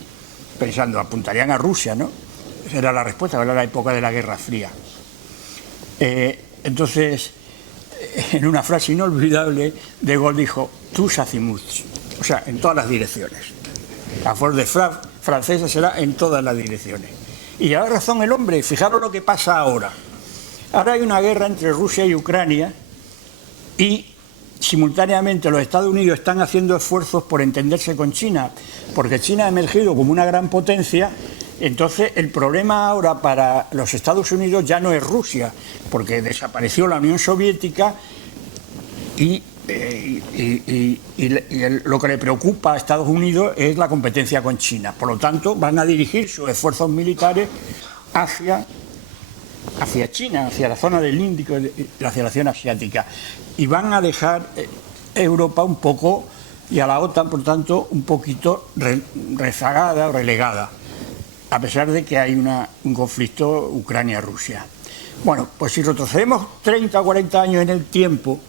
Pensando, apuntarían a Rusia, ¿no? Esa era la respuesta, era la época de la Guerra Fría. Entonces, en una frase inolvidable, de Gaulle dijo, tous azimuts, o sea, en todas las direcciones. La force de frappe francesa será en todas las direcciones. Y lleva razón el hombre, fijaros lo que pasa ahora. Ahora hay una guerra entre Rusia y Ucrania y simultáneamente los Estados Unidos están haciendo esfuerzos por entenderse con China, porque China ha emergido como una gran potencia. Entonces el problema ahora para los Estados Unidos ya no es Rusia, porque desapareció la Unión Soviética y lo que le preocupa a Estados Unidos es la competencia con China. Por lo tanto, van a dirigir sus esfuerzos militares hacia China, hacia la zona del Índico, hacia la zona asiática. Y van a dejar Europa un poco, y a la OTAN, por tanto, un poquito rezagada o relegada, a pesar de que hay un conflicto Ucrania-Rusia. Bueno, pues si retrocedemos 30 o 40 años en el tiempo,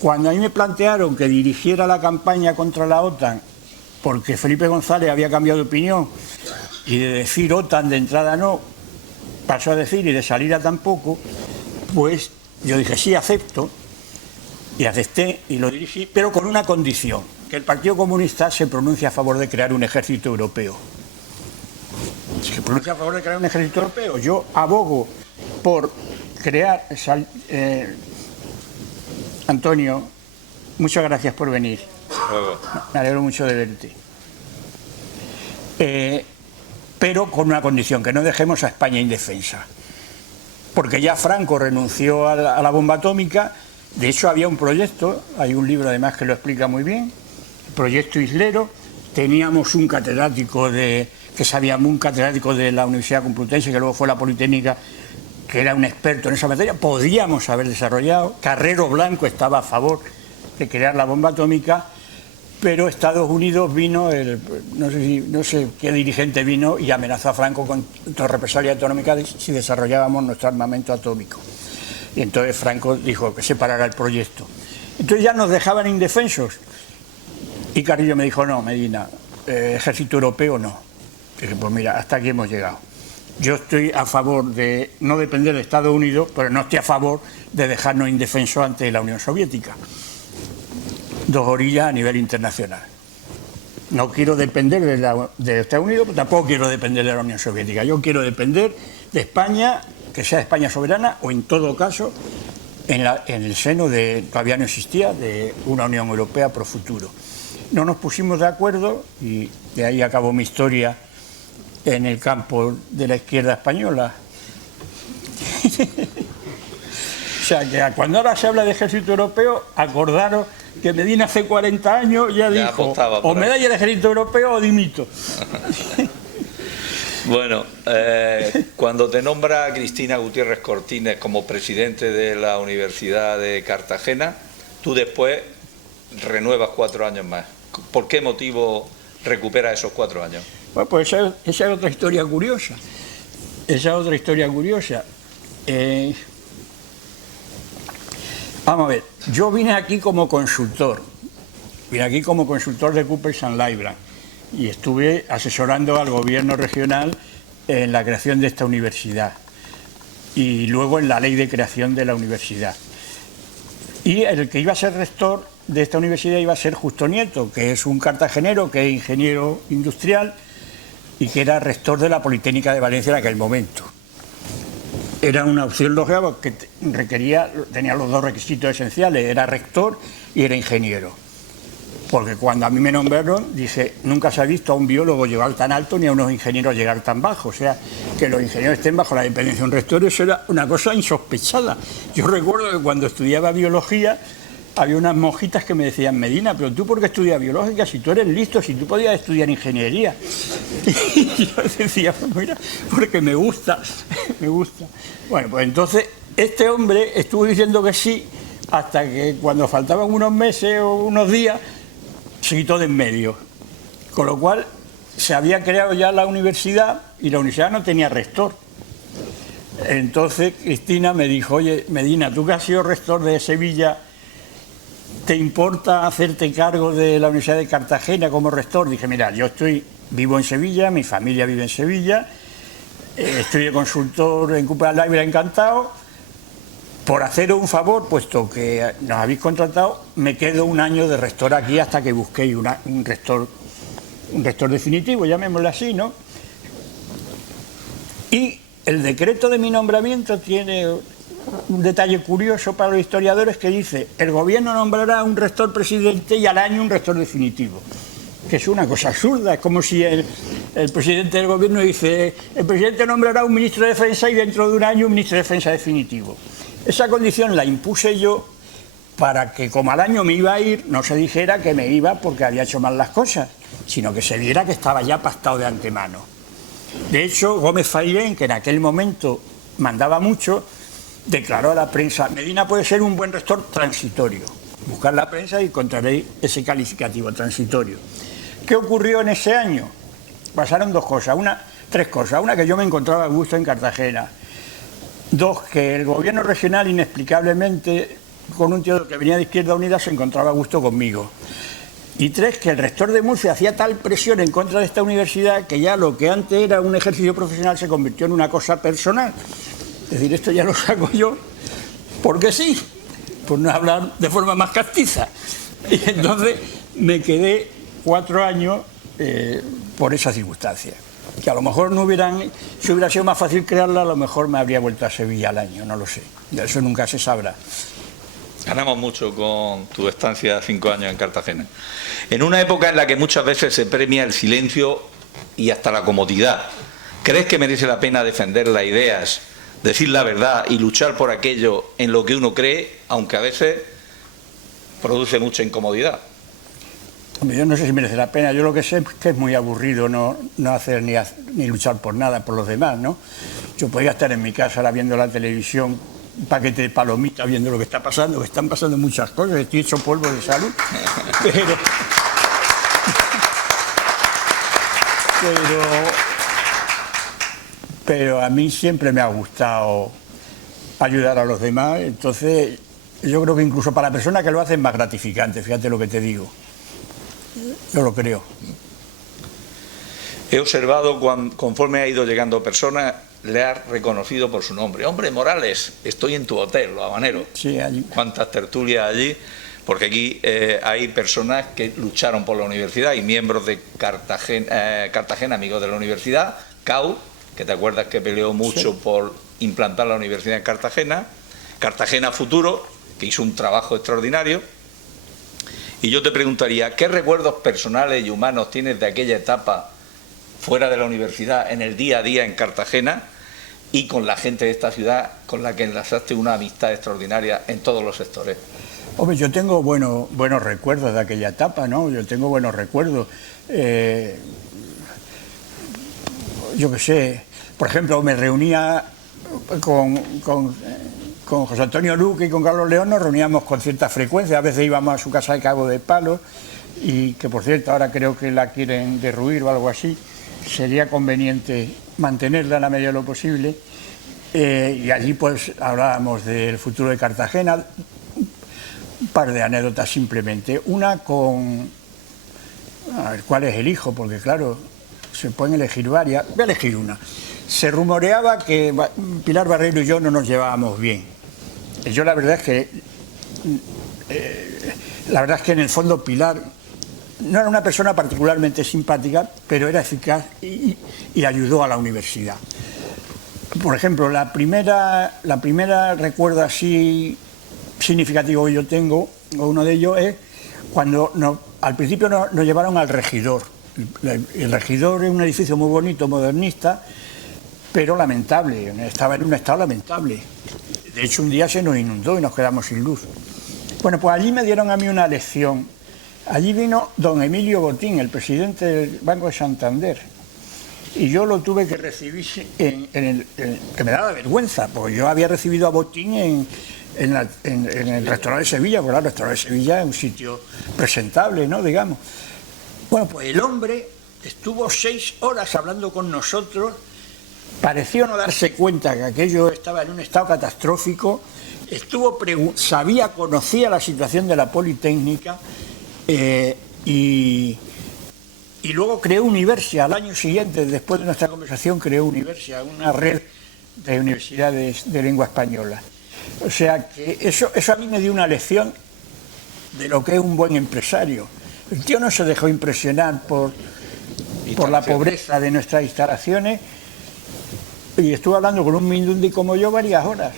cuando a mí me plantearon que dirigiera la campaña contra la OTAN, porque Felipe González había cambiado de opinión, y de decir OTAN de entrada no, pasó a decir y de salida tampoco, pues yo dije sí, acepto, y acepté y lo dirigí, pero con una condición, que el Partido Comunista se pronuncie a favor de crear un ejército europeo. Si se pronuncia a favor de crear un ejército europeo, yo abogo por crear... Antonio, muchas gracias por venir. Me alegro mucho de verte. Pero con una condición, que no dejemos a España indefensa. Porque ya Franco renunció a la bomba atómica. De hecho, había un proyecto, hay un libro además que lo explica muy bien, el proyecto Islero. Teníamos un catedrático de la Universidad Complutense, que luego fue la Politécnica, que era un experto en esa materia. Podíamos haber desarrollado. Carrero Blanco estaba a favor de crear la bomba atómica, pero Estados Unidos vino, no sé qué dirigente vino y amenazó a Franco con represalia atómica si desarrollábamos nuestro armamento atómico. Y entonces Franco dijo que se parara el proyecto. Entonces ya nos dejaban indefensos. Y Carrillo me dijo, no, Medina, ejército europeo no. Dije, pues mira, hasta aquí hemos llegado. Yo estoy a favor de no depender de Estados Unidos, pero no estoy a favor de dejarnos indefensos ante la Unión Soviética. Dos orillas a nivel internacional. No quiero depender de Estados Unidos, pero tampoco quiero depender de la Unión Soviética. Yo quiero depender de España, que sea España soberana, o en todo caso, en el seno de, todavía no existía, de una Unión Europea pro futuro. No nos pusimos de acuerdo y de ahí acabó mi historia en el campo de la izquierda española. O sea, que cuando ahora se habla de ejército europeo, acordaros que Medina hace 40 años ya dijo, o me dais el ejército europeo o dimito. Bueno, cuando te nombra Cristina Gutiérrez Cortines como presidente de la Universidad de Cartagena, tú después renuevas 4 años más. ¿Por qué motivo recuperas esos 4 años? Bueno, pues esa es otra historia curiosa. Vamos a ver, yo vine aquí como consultor. De Coopers & Lybrand y estuve asesorando al gobierno regional en la creación de esta universidad y luego en la ley de creación de la universidad. Y el que iba a ser rector de esta universidad iba a ser Justo Nieto, que es un cartagenero, que es ingeniero industrial y que era rector de la Politécnica de Valencia en aquel momento. Era una opción lógica porque tenía los dos requisitos esenciales, era rector y era ingeniero. Porque cuando a mí me nombraron, dije, nunca se ha visto a un biólogo llegar tan alto ni a unos ingenieros llegar tan bajo. O sea, que los ingenieros estén bajo la dependencia de un rector, eso era una cosa insospechada. Yo recuerdo que cuando estudiaba biología, había unas monjitas que me decían, Medina, pero tú ¿por qué estudias biológica? Si tú eres listo, si tú podías estudiar ingeniería. Y yo decía, pues mira, porque me gusta, me gusta. Bueno, pues entonces, este hombre estuvo diciendo que sí, hasta que cuando faltaban unos meses o unos días, se quitó de en medio, con lo cual se había creado ya la universidad y la universidad no tenía rector. Entonces Cristina me dijo, oye, Medina, tú que has sido rector de Sevilla, ¿te importa hacerte cargo de la Universidad de Cartagena como rector? Dije, mira, yo vivo en Sevilla, mi familia vive en Sevilla, estoy de consultor en Cooper Library, encantado. Por haceros un favor, puesto que nos habéis contratado, me quedo un año de rector aquí hasta que busquéis un rector definitivo, llamémoslo así, ¿no? Y el decreto de mi nombramiento tiene un detalle curioso para los historiadores que dice, el gobierno nombrará un rector presidente y al año un rector definitivo. Que es una cosa absurda, es como si el presidente del gobierno dice, el presidente nombrará un ministro de defensa y dentro de un año un ministro de defensa definitivo. Esa condición la impuse yo para que como al año me iba a ir, no se dijera que me iba porque había hecho mal las cosas, sino que se viera que estaba ya pactado de antemano. De hecho, Gómez Fairén, que en aquel momento mandaba mucho, declaró a la prensa, Medina puede ser un buen rector transitorio. Buscar la prensa y encontraréis ese calificativo, transitorio. ¿Qué ocurrió en ese año? Pasaron tres cosas. Una, que yo me encontraba a gusto en Cartagena. Dos, que el gobierno regional inexplicablemente, con un tío que venía de Izquierda Unida, se encontraba a gusto conmigo. Y tres, que el rector de Murcia hacía tal presión en contra de esta universidad que ya lo que antes era un ejercicio profesional se convirtió en una cosa personal. Es decir, esto ya lo saco yo porque sí, por no hablar de forma más castiza. Y entonces me quedé 4 años por esa circunstancia. Que a lo mejor si hubiera sido más fácil crearla, a lo mejor me habría vuelto a Sevilla al año, no lo sé. Eso nunca se sabrá. Ganamos mucho con tu estancia de 5 años en Cartagena. En una época en la que muchas veces se premia el silencio y hasta la comodidad, ¿crees que merece la pena defender las ideas, decir la verdad y luchar por aquello en lo que uno cree, aunque a veces produce mucha incomodidad? Yo no sé si merece la pena, yo lo que sé es que es muy aburrido no hacer ni luchar por nada, por los demás, ¿no? Yo podría estar en mi casa ahora viendo la televisión, un paquete de palomitas viendo lo que está pasando, que están pasando muchas cosas, estoy hecho polvo de salud, pero a mí siempre me ha gustado ayudar a los demás, entonces yo creo que incluso para la persona que lo hace es más gratificante, fíjate lo que te digo. Yo lo creo. He observado conforme ha ido llegando personas, le has reconocido por su nombre. Hombre, Morales, estoy en tu hotel, Los Habaneros. Sí, allí. ¿Cuántas tertulias allí? Porque aquí hay personas que lucharon por la universidad y miembros de Cartagena, amigos de la universidad, CAU, que te acuerdas que peleó mucho por implantar la universidad en Cartagena, Cartagena Futuro, que hizo un trabajo extraordinario. Y yo te preguntaría, ¿qué recuerdos personales y humanos tienes de aquella etapa fuera de la universidad, en el día a día en Cartagena y con la gente de esta ciudad con la que enlazaste una amistad extraordinaria en todos los sectores? Hombre, yo tengo buenos recuerdos de aquella etapa, ¿no? Yo tengo buenos recuerdos. Yo qué sé, por ejemplo, me reunía con José Antonio Luque y con Carlos León, nos reuníamos con cierta frecuencia, a veces íbamos a su casa de Cabo de Palos, y que por cierto ahora creo que la quieren derruir o algo así, sería conveniente mantenerla en la medida de lo posible, y allí pues hablábamos del futuro de Cartagena, un par de anécdotas simplemente, una con, a ver cuál es el hijo, porque claro, se pueden elegir varias, voy a elegir una. Se rumoreaba que Pilar Barreiro y yo no nos llevábamos bien. Yo la verdad es que en el fondo Pilar no era una persona particularmente simpática, pero era eficaz y ayudó a la universidad. Por ejemplo, la primera recuerdo así significativo que yo tengo, uno de ellos es cuando al principio nos llevaron al Regidor. El Regidor es un edificio muy bonito, modernista, pero lamentable, estaba en un estado lamentable. De hecho, un día se nos inundó y nos quedamos sin luz. Bueno, pues allí me dieron a mí una lección. Allí vino don Emilio Botín, el presidente del Banco de Santander, y yo lo tuve que recibir que me daba vergüenza, porque yo había recibido a Botín en el restaurante de Sevilla, porque el restaurante de Sevilla es un sitio presentable, ¿no?, digamos. Bueno, pues el hombre estuvo 6 horas hablando con nosotros, pareció no darse cuenta que aquello estaba en un estado catastrófico, conocía la situación de la Politécnica, y luego creó Universia. Al año siguiente, después de nuestra conversación, creó Universia, una red de universidades de lengua española. O sea que eso a mí me dio una lección de lo que es un buen empresario. El tío no se dejó impresionar por la pobreza de nuestras instalaciones, y estuve hablando con un mindundi como yo varias horas,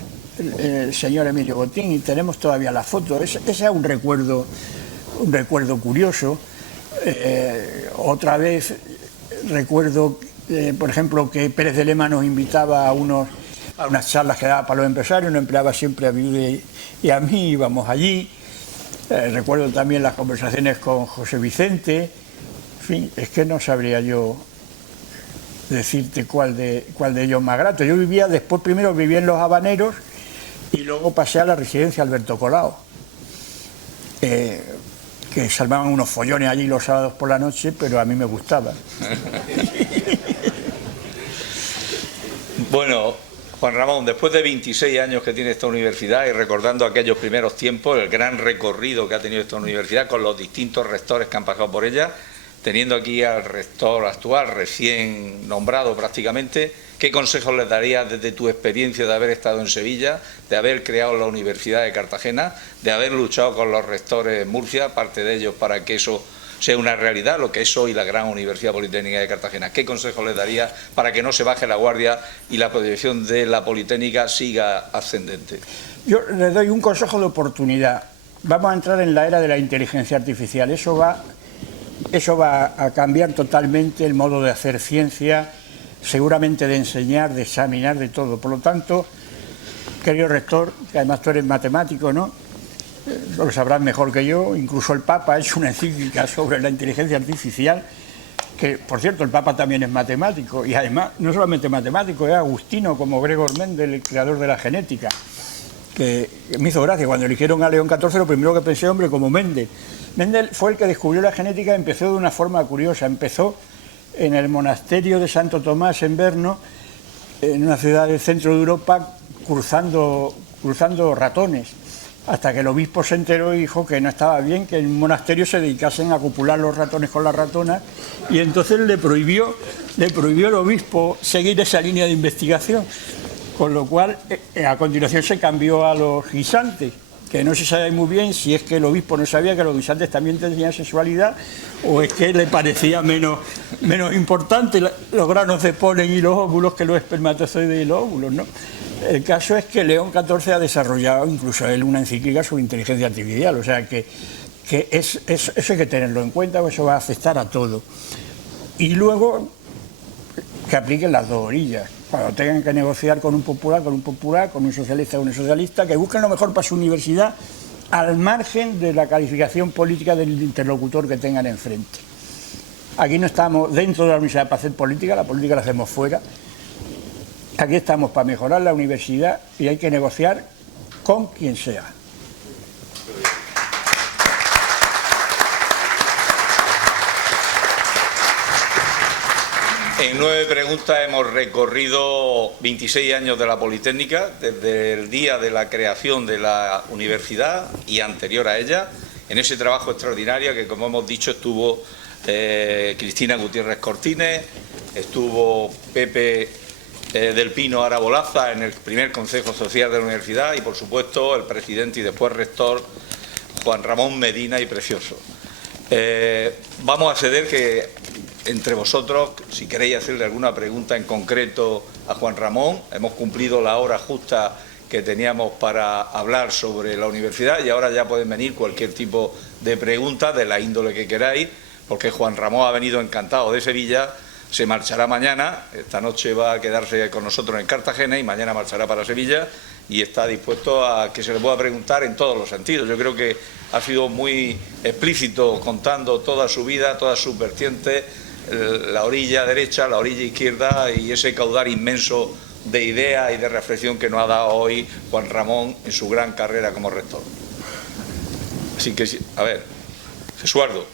el señor Emilio Botín, y tenemos todavía la foto. Ese es un recuerdo curioso. Otra vez recuerdo, por ejemplo, que Pérez de Lema nos invitaba a unas charlas que daba para los empresarios, nos empleaba siempre a mí y a mí, íbamos allí. Recuerdo también las conversaciones con José Vicente. En fin, es que no sabría yo decirte cuál de ellos más grato. Yo primero viví en Los Habaneros y luego pasé a la residencia Alberto Colau, que salvaban unos follones allí los sábados por la noche, pero a mí me gustaban. Bueno, Juan Ramón, después de 26 años que tiene esta universidad y recordando aquellos primeros tiempos, el gran recorrido que ha tenido esta universidad con los distintos rectores que han pasado por ella, teniendo aquí al rector actual, recién nombrado prácticamente, ¿qué consejos les darías desde tu experiencia de haber estado en Sevilla, de haber creado la Universidad de Cartagena, de haber luchado con los rectores en Murcia, parte de ellos, para que eso sea una realidad, lo que es hoy la gran Universidad Politécnica de Cartagena? ¿Qué consejos les darías para que no se baje la guardia y la proyección de la Politécnica siga ascendente? Yo les doy un consejo de oportunidad. Vamos a entrar en la era de la inteligencia artificial. Eso va a cambiar totalmente el modo de hacer ciencia, seguramente de enseñar, de examinar, de todo. Por lo tanto, querido rector, que además tú eres matemático, ¿no?, lo sabrás mejor que yo, incluso el Papa ha hecho una encíclica sobre la inteligencia artificial, que, por cierto, el Papa también es matemático, y además, no solamente matemático, es agustino, como Gregor Mendel, el creador de la genética, que me hizo gracia. Cuando eligieron a León XIV, lo primero que pensé, hombre, como Mendel. Mendel fue el que descubrió la genética, empezó de una forma curiosa, empezó en el monasterio de Santo Tomás en Brno, en una ciudad del centro de Europa, cruzando ratones, hasta que el obispo se enteró y dijo que no estaba bien que en un monasterio se dedicasen a copular los ratones con las ratonas, y entonces le prohibió el obispo seguir esa línea de investigación, con lo cual a continuación se cambió a los guisantes, que no se sabe muy bien si es que el obispo no sabía que los guisantes también tenían sexualidad, o es que le parecía menos importante los granos de polen y los óvulos que los espermatozoides y los óvulos, ¿no? El caso es que León XIV ha desarrollado incluso él una encíclica sobre inteligencia artificial, o sea que eso hay que tenerlo en cuenta, eso va a afectar a todo. Y luego que apliquen las dos orillas. Cuando tengan que negociar con un popular, con un socialista, que busquen lo mejor para su universidad, al margen de la calificación política del interlocutor que tengan enfrente. Aquí no estamos dentro de la universidad para hacer política, la política la hacemos fuera. Aquí estamos para mejorar la universidad y hay que negociar con quien sea. En 9 preguntas hemos recorrido 26 años de la Politécnica, desde el día de la creación de la universidad y anterior a ella, en ese trabajo extraordinario que, como hemos dicho, estuvo Cristina Gutiérrez Cortines, estuvo Pepe del Pino Arabolaza en el primer Consejo Social de la Universidad y, por supuesto, el presidente y después rector Juan Ramón Medina y Precioso. Vamos a ceder que entre vosotros, si queréis hacerle alguna pregunta en concreto a Juan Ramón, hemos cumplido la hora justa que teníamos para hablar sobre la universidad, y ahora ya pueden venir cualquier tipo de preguntas de la índole que queráis, porque Juan Ramón ha venido encantado de Sevilla, se marchará mañana, esta noche va a quedarse con nosotros en Cartagena y mañana marchará para Sevilla y está dispuesto a que se le pueda preguntar en todos los sentidos. Yo creo que ha sido muy explícito contando toda su vida, todas sus vertientes, la orilla derecha, la orilla izquierda y ese caudal inmenso de ideas y de reflexión que nos ha dado hoy Juan Ramón en su gran carrera como rector. Así que, a ver, Jesuardo.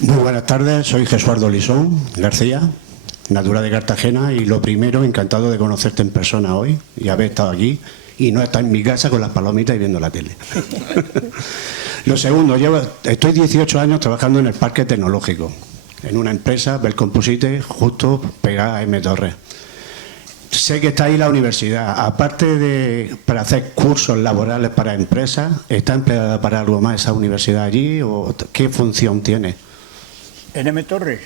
Muy buenas tardes, soy Jesuardo Lisón García, natural de Cartagena, y lo primero, encantado de conocerte en persona hoy y haber estado aquí y no estar en mi casa con las palomitas y viendo la tele. Lo segundo, estoy 18 años trabajando en el Parque Tecnológico, en una empresa, Bell Composite, justo pegada a M Torres. Sé que está ahí la universidad. Aparte de para hacer cursos laborales para empresas, ¿está empleada para algo más esa universidad allí o qué función tiene? ¿En M Torres?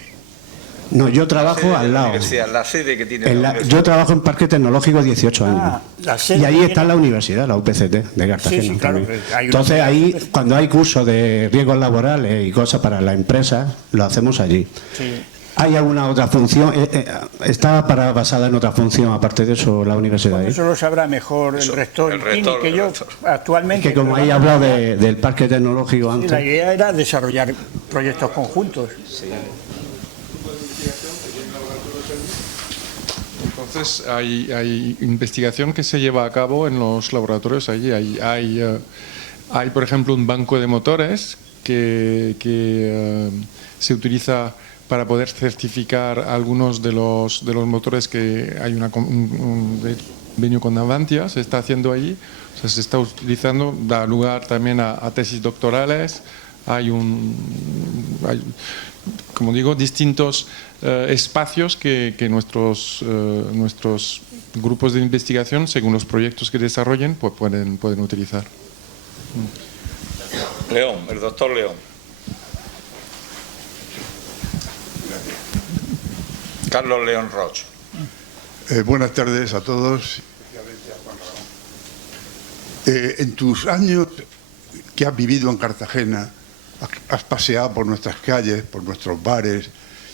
No, yo trabajo al lado. La sede que tiene la universidad. Yo trabajo en Parque Tecnológico 18 años. Y ahí está la universidad, la UPCT de Cartagena. Sí, claro, entonces ahí, cuando hay cursos de riesgos laborales y cosas para las empresas, lo hacemos allí. Sí. ¿Hay alguna otra función? ¿Está basada en otra función aparte de eso la universidad? Bueno, eso lo sabrá mejor el rector, que yo actualmente... Es que como ahí he hablado del Parque Tecnológico antes... La idea era desarrollar proyectos conjuntos. Sí. Entonces hay investigación que se lleva a cabo en los laboratorios allí. Hay por ejemplo, un banco de motores que se utiliza para poder certificar algunos de los motores que hay un convenio con Navantia, se está haciendo allí, o sea, se está utilizando, da lugar también a tesis doctorales, hay como digo, distintos espacios que nuestros grupos de investigación, según los proyectos que desarrollen, pues pueden utilizar. León, el doctor León. Carlos León Roch. Buenas tardes a todos. En tus años que has vivido en Cartagena, has paseado por nuestras calles, por nuestros bares,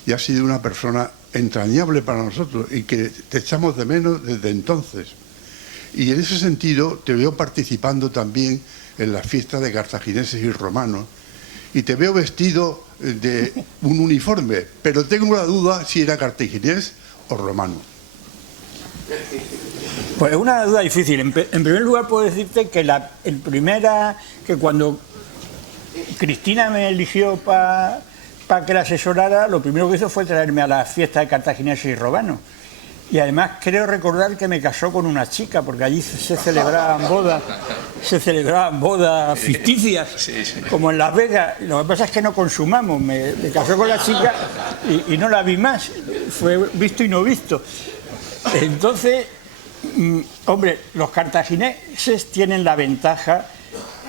y has sido una persona entrañable para nosotros y que te echamos de menos desde entonces. Y en ese sentido te veo participando también en las fiestas de cartagineses y romanos, y te veo vestido de un uniforme, pero tengo la duda si era cartaginés o romano. Pues es una duda difícil. En primer lugar puedo decirte que que cuando Cristina me eligió para que la asesorara, lo primero que hizo fue traerme a la fiesta de cartagineses y romanos. Y además creo recordar que me casó con una chica, porque allí se celebraban bodas ficticias, como en Las Vegas. Lo que pasa es que no consumamos. Me casó con la chica y no la vi más. Fue visto y no visto. Entonces, hombre, los cartagineses tienen la ventaja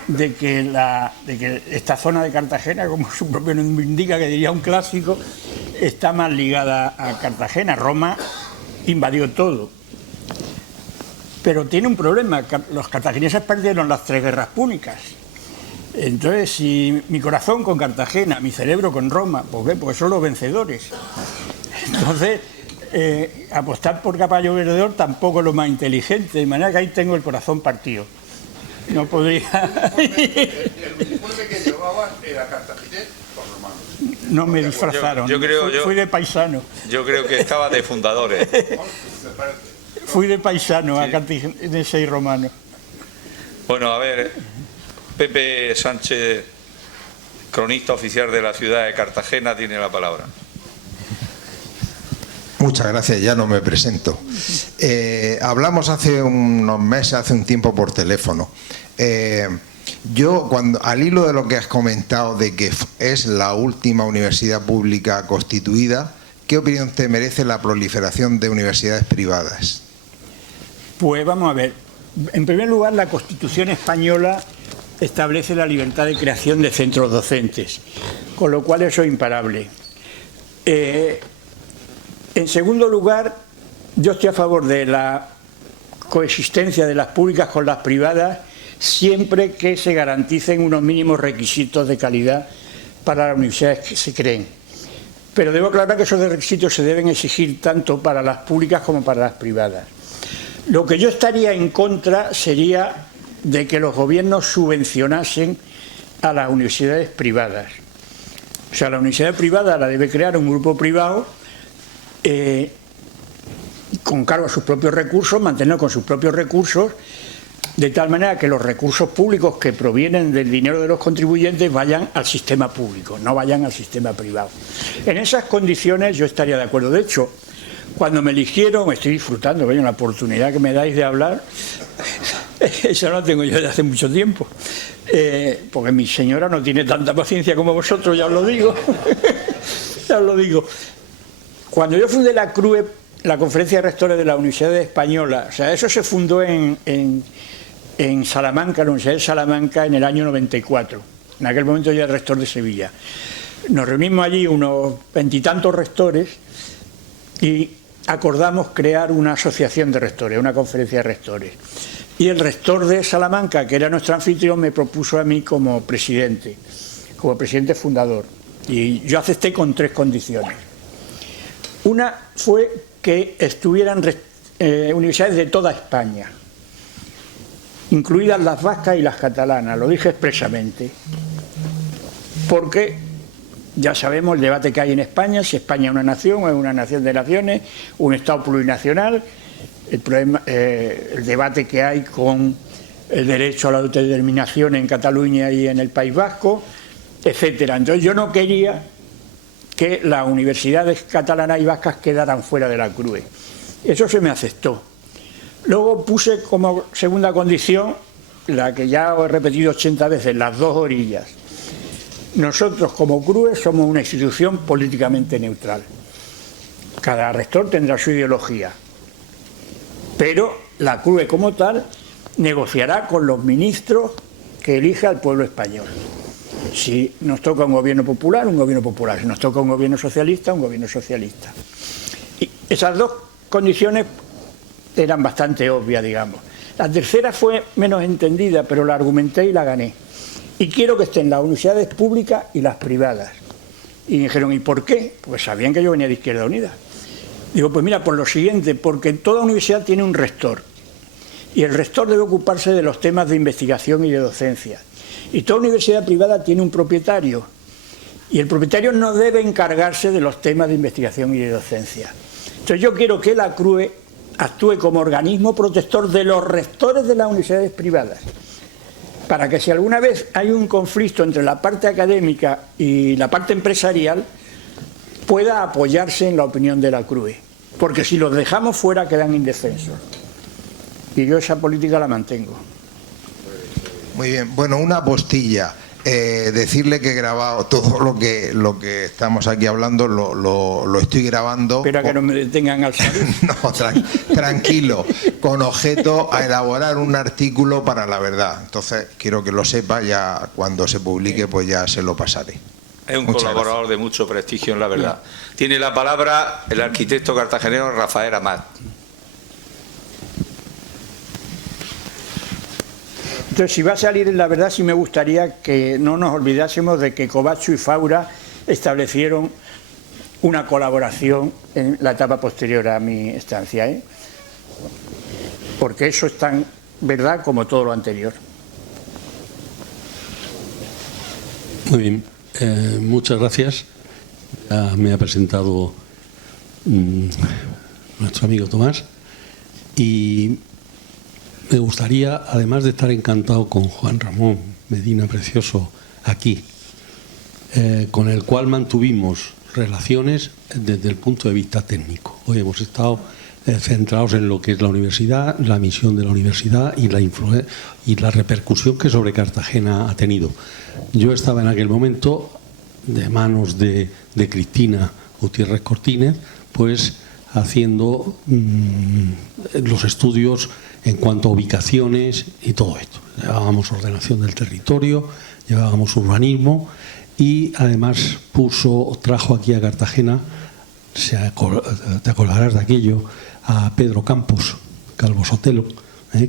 de que esta zona de Cartagena, como su propio nombre indica, que diría un clásico, está más ligada a Cartagena. Roma invadió todo, pero tiene un problema. Los cartagineses perdieron las 3 guerras púnicas. Entonces, si mi corazón con Cartagena, mi cerebro con Roma, ¿por qué? Porque son los vencedores. Entonces, apostar por Caballo Vendedor tampoco es lo más inteligente, de manera que ahí tengo el corazón partido. No podría... ¿El uniforme que llevabas era cartaginés o romano? No me disfrazaron, fui de paisano. Yo creo que estaba de fundadores. Fui de paisano, a cartaginés y romano. Bueno, a ver, Pepe Sánchez, cronista oficial de la ciudad de Cartagena, tiene la palabra. Muchas gracias, ya no me presento. Hablamos hace unos meses, hace un tiempo por teléfono. Yo, al hilo de lo que has comentado de que es la última universidad pública constituida, ¿qué opinión te merece la proliferación de universidades privadas? Pues vamos a ver. En primer lugar, la Constitución española establece la libertad de creación de centros docentes, con lo cual eso es imparable. En segundo lugar, yo estoy a favor de la coexistencia de las públicas con las privadas siempre que se garanticen unos mínimos requisitos de calidad para las universidades que se creen. Pero debo aclarar que esos requisitos se deben exigir tanto para las públicas como para las privadas. Lo que yo estaría en contra sería de que los gobiernos subvencionasen a las universidades privadas. O sea, la universidad privada la debe crear un grupo privado con cargo a sus propios recursos, mantenerlo con sus propios recursos, de tal manera que los recursos públicos que provienen del dinero de los contribuyentes vayan al sistema público, no vayan al sistema privado. En esas condiciones yo estaría de acuerdo. De hecho, cuando me eligieron, estoy disfrutando, ¿veis? Una oportunidad que me dais de hablar, eso no tengo yo desde hace mucho tiempo, porque mi señora no tiene tanta paciencia como vosotros, ya os lo digo. Ya os lo digo. Cuando yo fundé la CRUE, la Conferencia de Rectores de la Universidad Española, o sea, eso se fundó en Salamanca, la Universidad de Salamanca, en el año 94. En aquel momento yo era rector de Sevilla. Nos reunimos allí unos 20 y tantos rectores y acordamos crear una asociación de rectores, una conferencia de rectores. Y el rector de Salamanca, que era nuestro anfitrión, me propuso a mí como presidente fundador. Y yo acepté con 3 condiciones. Una fue que estuvieran universidades de toda España, incluidas las vascas y las catalanas, lo dije expresamente, porque ya sabemos el debate que hay en España, si España es una nación o es una nación de naciones, un Estado plurinacional, el debate que hay con el derecho a la autodeterminación en Cataluña y en el País Vasco, etcétera. Entonces yo no quería que las universidades catalanas y vascas quedaran fuera de la CRUE. Eso se me aceptó. Luego puse como segunda condición, la que ya os he repetido 80 veces, las 2 orillas. Nosotros como CRUE somos una institución políticamente neutral. Cada rector tendrá su ideología, pero la CRUE como tal negociará con los ministros que elija el pueblo español. Si nos toca un gobierno popular, un gobierno popular. Si nos toca un gobierno socialista, un gobierno socialista. Y esas 2 condiciones eran bastante obvias, digamos. La tercera fue menos entendida, pero la argumenté y la gané. Y quiero que estén las universidades públicas y las privadas. Y me dijeron, ¿y por qué? Pues sabían que yo venía de Izquierda Unida. Digo, pues mira, por lo siguiente, porque toda universidad tiene un rector. Y el rector debe ocuparse de los temas de investigación y de docencia. Y toda universidad privada tiene un propietario. Y el propietario no debe encargarse de los temas de investigación y de docencia. Entonces yo quiero que la CRUE actúe como organismo protector de los rectores de las universidades privadas, para que si alguna vez hay un conflicto entre la parte académica y la parte empresarial, pueda apoyarse en la opinión de la CRUE, porque si los dejamos fuera quedan indefensos. Y yo esa política la mantengo. Muy bien, bueno, una postilla. Decirle que he grabado todo lo que estamos aquí hablando, lo estoy grabando. Espera que no me detengan al salir. No, tranquilo, con objeto a elaborar un artículo para La Verdad. Entonces, quiero que lo sepa, ya cuando se publique, pues ya se lo pasaré. Es un colaborador de mucho prestigio en La Verdad. Tiene la palabra el arquitecto cartagenero Rafael Amat. Entonces, si va a salir en La Verdad, sí me gustaría que no nos olvidásemos de que Covacho y Faura establecieron una colaboración en la etapa posterior a mi estancia, porque eso es tan verdad como todo lo anterior. Muy bien, muchas gracias. Ya me ha presentado nuestro amigo Tomás y me gustaría, además de estar encantado con Juan Ramón Medina Precioso aquí, con el cual mantuvimos relaciones desde el punto de vista técnico. Hoy hemos estado centrados en lo que es la universidad, la misión de la universidad y la repercusión que sobre Cartagena ha tenido. Yo estaba en aquel momento de manos de Cristina Gutiérrez Cortines, pues haciendo los estudios en cuanto a ubicaciones y todo esto. Llevábamos ordenación del territorio, llevábamos urbanismo y además trajo aquí a Cartagena, te acordarás de aquello, a Pedro Campos, Calvo Sotelo,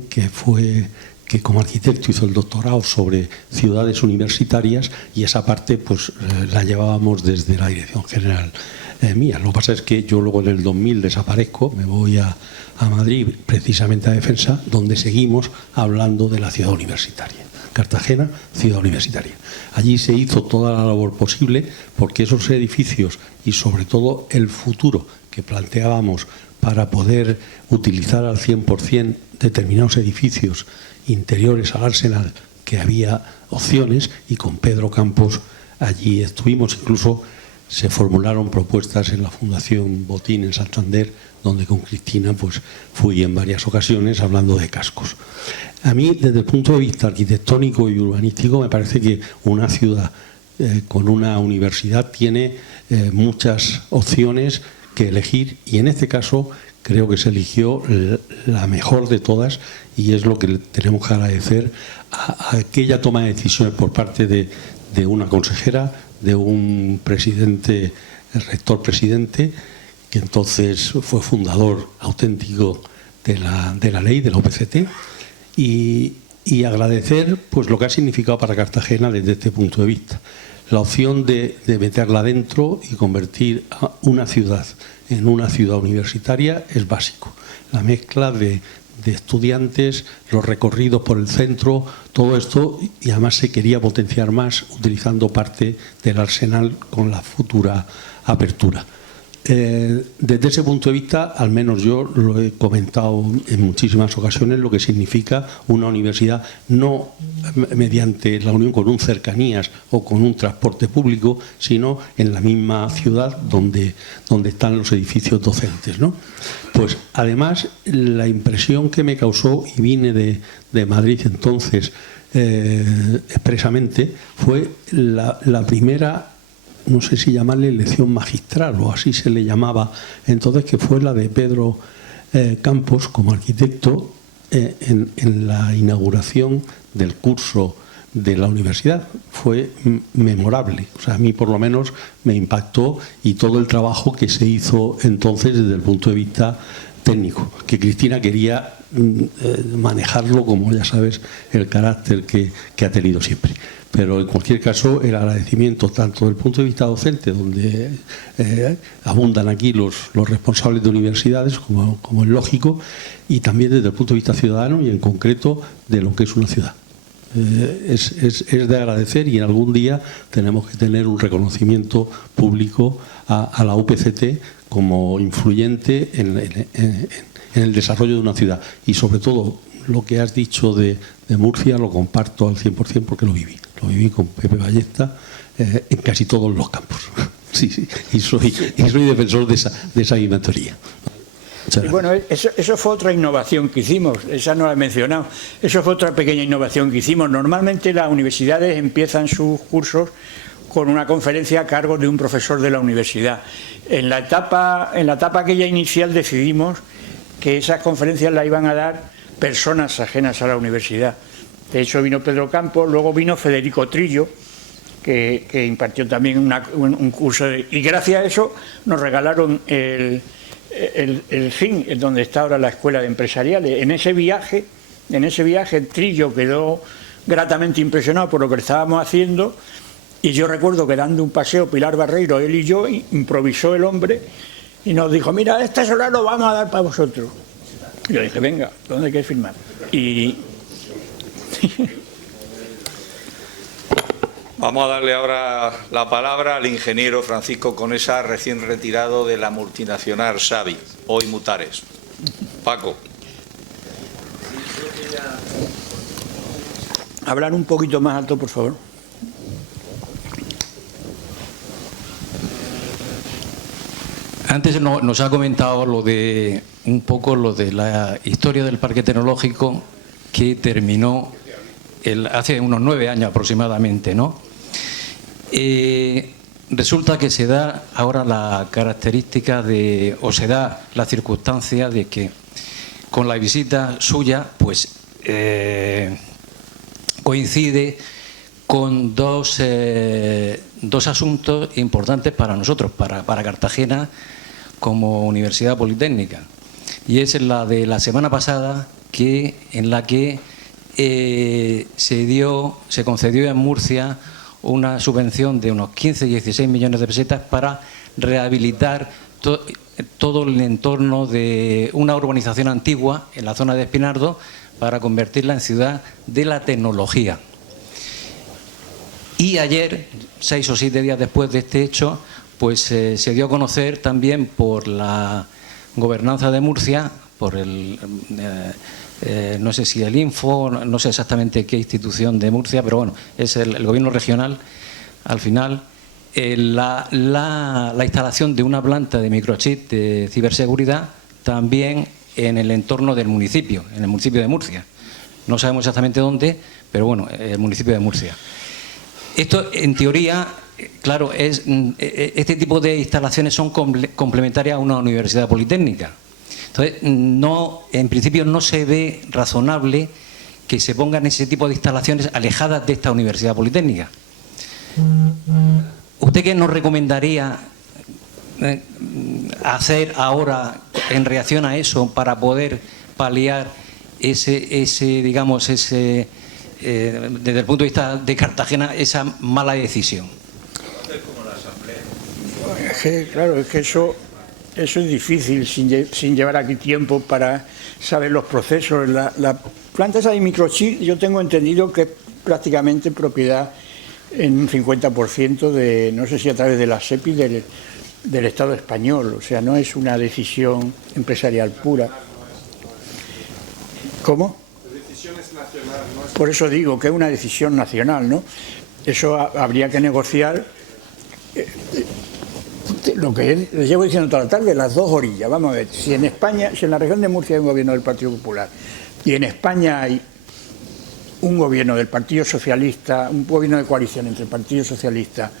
que como arquitecto hizo el doctorado sobre ciudades universitarias, y esa parte pues la llevábamos desde la dirección general mía. Lo que pasa es que yo luego en el 2000 desaparezco, me voy a Madrid, precisamente a Defensa, donde seguimos hablando de la ciudad universitaria. Cartagena, ciudad universitaria. Allí se hizo toda la labor posible porque esos edificios y sobre todo el futuro que planteábamos para poder utilizar al 100% determinados edificios interiores al Arsenal, que había opciones, y con Pedro Campos allí estuvimos. Incluso se formularon propuestas en la Fundación Botín en Santander, donde con Cristina pues fui en varias ocasiones hablando de cascos. A mí, desde el punto de vista arquitectónico y urbanístico, me parece que una ciudad con una universidad tiene muchas opciones que elegir, y en este caso creo que se eligió la mejor de todas, y es lo que tenemos que agradecer a aquella toma de decisiones por parte de una consejera, de un presidente, el rector presidente, que entonces fue fundador auténtico de la ley, de la UPCT, y agradecer pues lo que ha significado para Cartagena desde este punto de vista. La opción de meterla dentro y convertir a una ciudad en una ciudad universitaria es básico. La mezcla de estudiantes, los recorridos por el centro, todo esto, y además se quería potenciar más utilizando parte del Arsenal con la futura apertura. Desde ese punto de vista, al menos yo lo he comentado en muchísimas ocasiones, lo que significa una universidad no mediante la unión con un cercanías o con un transporte público, sino en la misma ciudad donde están los edificios docentes, ¿no? Pues además, la impresión que me causó, y vine de Madrid entonces expresamente, fue la primera, no sé si llamarle lección magistral o así se le llamaba entonces, que fue la de Pedro Campos como arquitecto en la inauguración del curso de la universidad. Fue memorable, o sea, a mí por lo menos me impactó, y todo el trabajo que se hizo entonces desde el punto de vista técnico, que Cristina quería manejarlo, como ya sabes, el carácter que ha tenido siempre. Pero en cualquier caso, el agradecimiento tanto desde el punto de vista docente, donde abundan aquí los responsables de universidades, como es lógico, y también desde el punto de vista ciudadano y en concreto de lo que es una ciudad. Es de agradecer, y en algún día tenemos que tener un reconocimiento público a la UPCT como influyente en el desarrollo de una ciudad. Y sobre todo, lo que has dicho de Murcia lo comparto al 100% porque lo viví. Lo viví con Pepe Ballesta en casi todos los campos. Sí, y soy defensor de esa misma teoría. Y bueno, eso fue otra innovación que hicimos, esa no la he mencionado. Eso fue otra pequeña innovación que hicimos. Normalmente las universidades empiezan sus cursos con una conferencia a cargo de un profesor de la universidad. En la etapa aquella inicial decidimos que esas conferencias las iban a dar personas ajenas a la universidad. De hecho, vino Pedro Campos, luego vino Federico Trillo, que impartió también un curso, y gracias a eso nos regalaron el CIN, donde está ahora la Escuela de Empresariales. En ese viaje Trillo quedó gratamente impresionado por lo que estábamos haciendo, y yo recuerdo que dando un paseo Pilar Barreiro, él y yo, improvisó el hombre y nos dijo: mira, este solar lo vamos a dar para vosotros. Y yo dije: venga, ¿dónde hay que firmar? Y vamos a darle ahora la palabra al ingeniero Francisco Conesa, recién retirado de la multinacional Xavi, hoy Mutares. Paco. hablar un poquito más alto, por favor. Antes nos ha comentado un poco lo de la historia del Parque Tecnológico, que terminó hace unos 9 años aproximadamente, ¿no? Resulta que se da ahora la característica o se da la circunstancia de que con la visita suya, pues coincide con dos asuntos importantes para nosotros, para Cartagena, como Universidad Politécnica. Y es la de la semana pasada, en la que se concedió en Murcia una subvención de unos 15-16 millones de pesetas para rehabilitar todo el entorno de una urbanización antigua en la zona de Espinardo para convertirla en ciudad de la tecnología. Y ayer, 6 o 7 días después de este hecho, pues se dio a conocer también por la gobernanza de Murcia, por no sé si el Info, no sé exactamente qué institución de Murcia, pero bueno, es el gobierno regional, al final, la instalación de una planta de microchip de ciberseguridad también en el entorno del municipio, en el municipio de Murcia. No sabemos exactamente dónde, pero bueno, el municipio de Murcia. Esto, en teoría, claro, este tipo de instalaciones son complementarias a una universidad politécnica. Entonces, en principio no se ve razonable que se pongan ese tipo de instalaciones alejadas de esta universidad politécnica. ¿Usted qué nos recomendaría hacer ahora en reacción a eso para poder paliar desde el punto de vista de Cartagena, esa mala decisión? Claro, es que eso es difícil sin llevar aquí tiempo para saber los procesos. La planta esa de microchip, yo tengo entendido que es prácticamente propiedad en un 50% de, no sé si a través de la SEPI del Estado español, o sea, no es una decisión empresarial pura. ¿Cómo? La decisión es nacional, ¿no? Por eso digo que es una decisión nacional, ¿no? Eso habría que negociar. Lo que les llevo diciendo toda la tarde, las dos orillas. Vamos a ver, si en la región de Murcia hay un gobierno del Partido Popular y en España hay un gobierno del Partido Socialista, un gobierno de coalición entre el Partido Socialista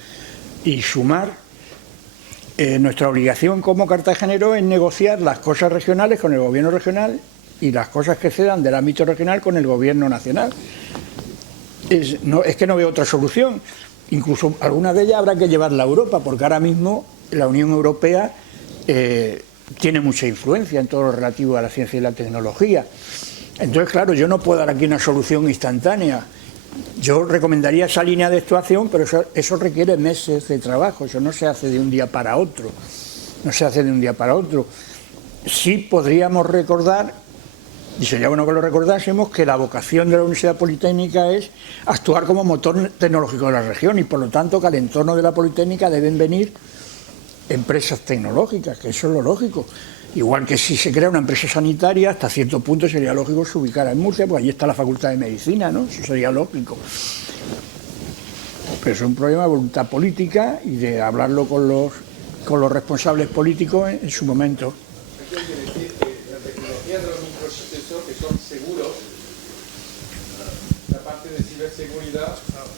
y Sumar, nuestra obligación como cartagenero es negociar las cosas regionales con el gobierno regional y las cosas que se dan del ámbito regional con el gobierno nacional. Es que no veo otra solución. Incluso algunas de ellas habrá que llevarla a Europa, porque ahora mismo la Unión Europea tiene mucha influencia en todo lo relativo a la ciencia y la tecnología. Entonces, claro, yo no puedo dar aquí una solución instantánea. Yo recomendaría esa línea de actuación, pero eso requiere meses de trabajo, eso no se hace de un día para otro. No se hace de un día para otro. Sí podríamos recordar, y sería bueno que lo recordásemos, que la vocación de la Universidad Politécnica es actuar como motor tecnológico de la región y por lo tanto que al entorno de la Politécnica deben venir empresas tecnológicas, que eso es lo lógico. Igual que si se crea una empresa sanitaria, hasta cierto punto sería lógico se ubicara en Murcia, porque allí está la Facultad de Medicina, ¿no? Eso sería lógico. Pero es un problema de voluntad política y de hablarlo con los responsables políticos en su momento. Las tecnologías de los microprocesos que son seguros, la parte de ciberseguridad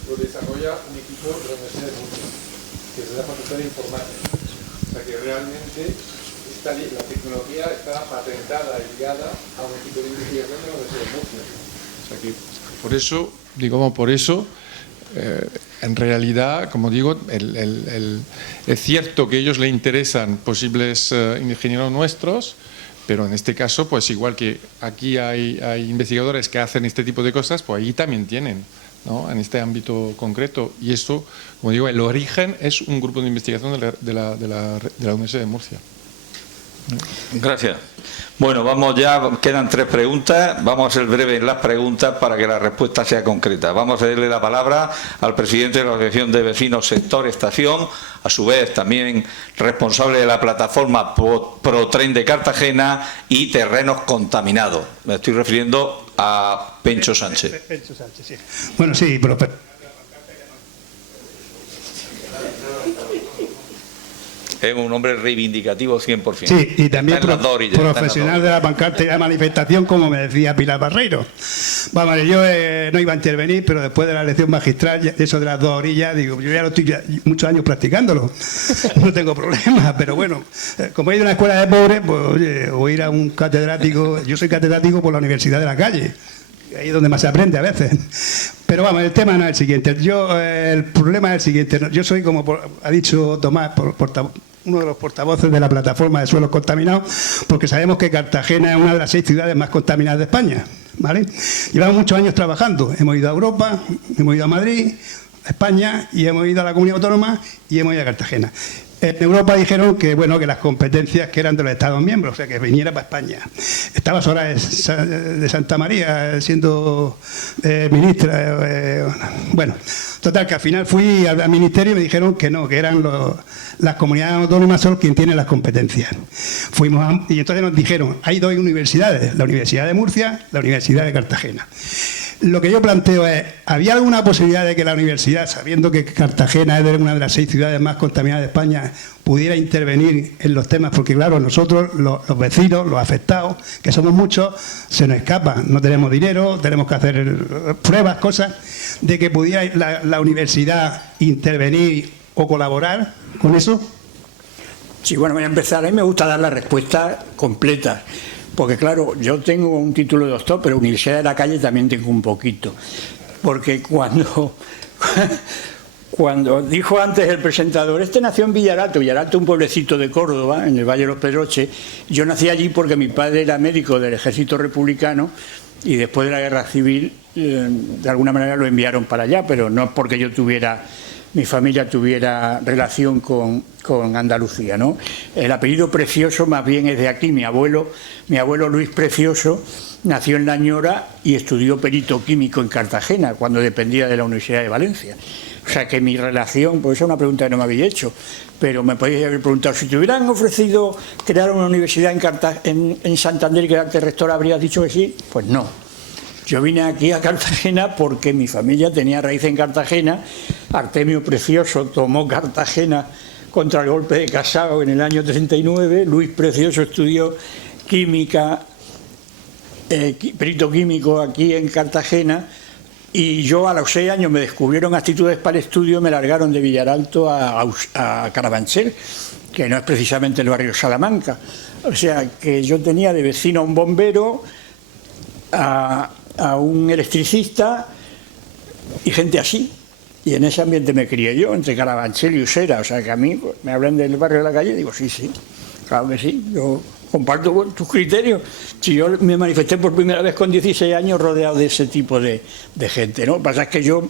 lo desarrolla un equipo de la Universidad de Murcia, que es la Facultad de Informática. O sea que realmente la tecnología está patentada y ligada a un equipo de investigación de la Universidad de Murcia. O sea que por eso, en realidad, como digo, es cierto que a ellos les interesan posibles ingenieros nuestros, pero en este caso, pues igual que aquí hay investigadores que hacen este tipo de cosas, pues allí también tienen, ¿no? En este ámbito concreto. Y esto, como digo, el origen es un grupo de investigación de la Universidad de Murcia. Gracias. Bueno, vamos ya, quedan 3 preguntas. Vamos a ser breves en las preguntas para que la respuesta sea concreta. Vamos a darle la palabra al presidente de la Asociación de Vecinos Sector Estación, a su vez también responsable de la plataforma ProTren de Cartagena y Terrenos Contaminados. Me estoy refiriendo a Pencho Sánchez. Pencho Sánchez, sí. Bueno, sí, pero... Es un hombre reivindicativo 100%. Sí, y también profesional de la pancarta y la manifestación, como me decía Pilar Barreiro. Vamos, yo no iba a intervenir, pero después de la lección magistral, eso de las 2 orillas, digo, yo ya lo estoy muchos años practicándolo. No tengo problema, pero bueno, como he ido a una escuela de pobres, pues oye, o ir a un catedrático, yo soy catedrático por la Universidad de la Calle. Ahí es donde más se aprende a veces. Pero vamos, el tema no es el siguiente. El problema es el siguiente. Yo soy, como ha dicho Tomás, uno de los portavoces de la plataforma de suelos contaminados, porque sabemos que Cartagena es una de las 6 ciudades más contaminadas de España, ¿vale? Llevamos muchos años trabajando, hemos ido a Europa, hemos ido a Madrid, a España, y hemos ido a la Comunidad Autónoma y hemos ido a Cartagena. En Europa dijeron que, bueno, que las competencias que eran de los Estados miembros, o sea, que viniera para España. Estaba Soraya de Santa María siendo ministra. Bueno, total, que al final fui al ministerio y me dijeron que no, que eran las comunidades autónomas son quienes tienen las competencias. Y entonces nos dijeron, hay 2 universidades, la Universidad de Murcia, la Universidad de Cartagena. Lo que yo planteo es, ¿había alguna posibilidad de que la universidad, sabiendo que Cartagena es una de las 6 ciudades más contaminadas de España, pudiera intervenir en los temas? Porque claro, nosotros, los vecinos, los afectados, que somos muchos, se nos escapa, no tenemos dinero, tenemos que hacer pruebas, cosas, de que pudiera la universidad intervenir o colaborar con eso. Sí, bueno, voy a empezar. A mí me gusta dar la respuesta completa. Porque claro, yo tengo un título de doctor, pero Universidad de la Calle también tengo un poquito. Porque cuando dijo antes el presentador, este nació en Villaralto, un pueblecito de Córdoba, en el Valle de los Pedroches, yo nací allí porque mi padre era médico del Ejército Republicano y después de la Guerra Civil, de alguna manera lo enviaron para allá, pero no porque mi familia tuviera relación con Andalucía, ¿no? El apellido Precioso más bien es de aquí. Mi abuelo Luis Precioso nació en La Ñora y estudió perito químico en Cartagena, cuando dependía de la Universidad de Valencia. O sea que mi relación, pues esa es una pregunta que no me habéis hecho, pero me podéis haber preguntado, si te hubieran ofrecido crear una universidad en Santander y quedarte rector, ¿habrías dicho que sí? Pues no. Yo vine aquí a Cartagena porque mi familia tenía raíz en Cartagena. Artemio Precioso tomó Cartagena contra el golpe de Casao en el año 39. Luis Precioso estudió química, perito químico aquí en Cartagena. Y yo a los 6 años me descubrieron aptitudes para el estudio, me largaron de Villaralto a Carabanchel, que no es precisamente el barrio Salamanca. O sea que yo tenía de vecino a un bombero, a un electricista y gente así. Y en ese ambiente me crié yo, entre Carabanchel y Usera. O sea que a mí me hablan del barrio de la Calle y digo, sí, claro que sí, yo comparto tus criterios. Si yo me manifesté por primera vez con 16 años rodeado de ese tipo de gente, ¿no? Lo que pasa es que yo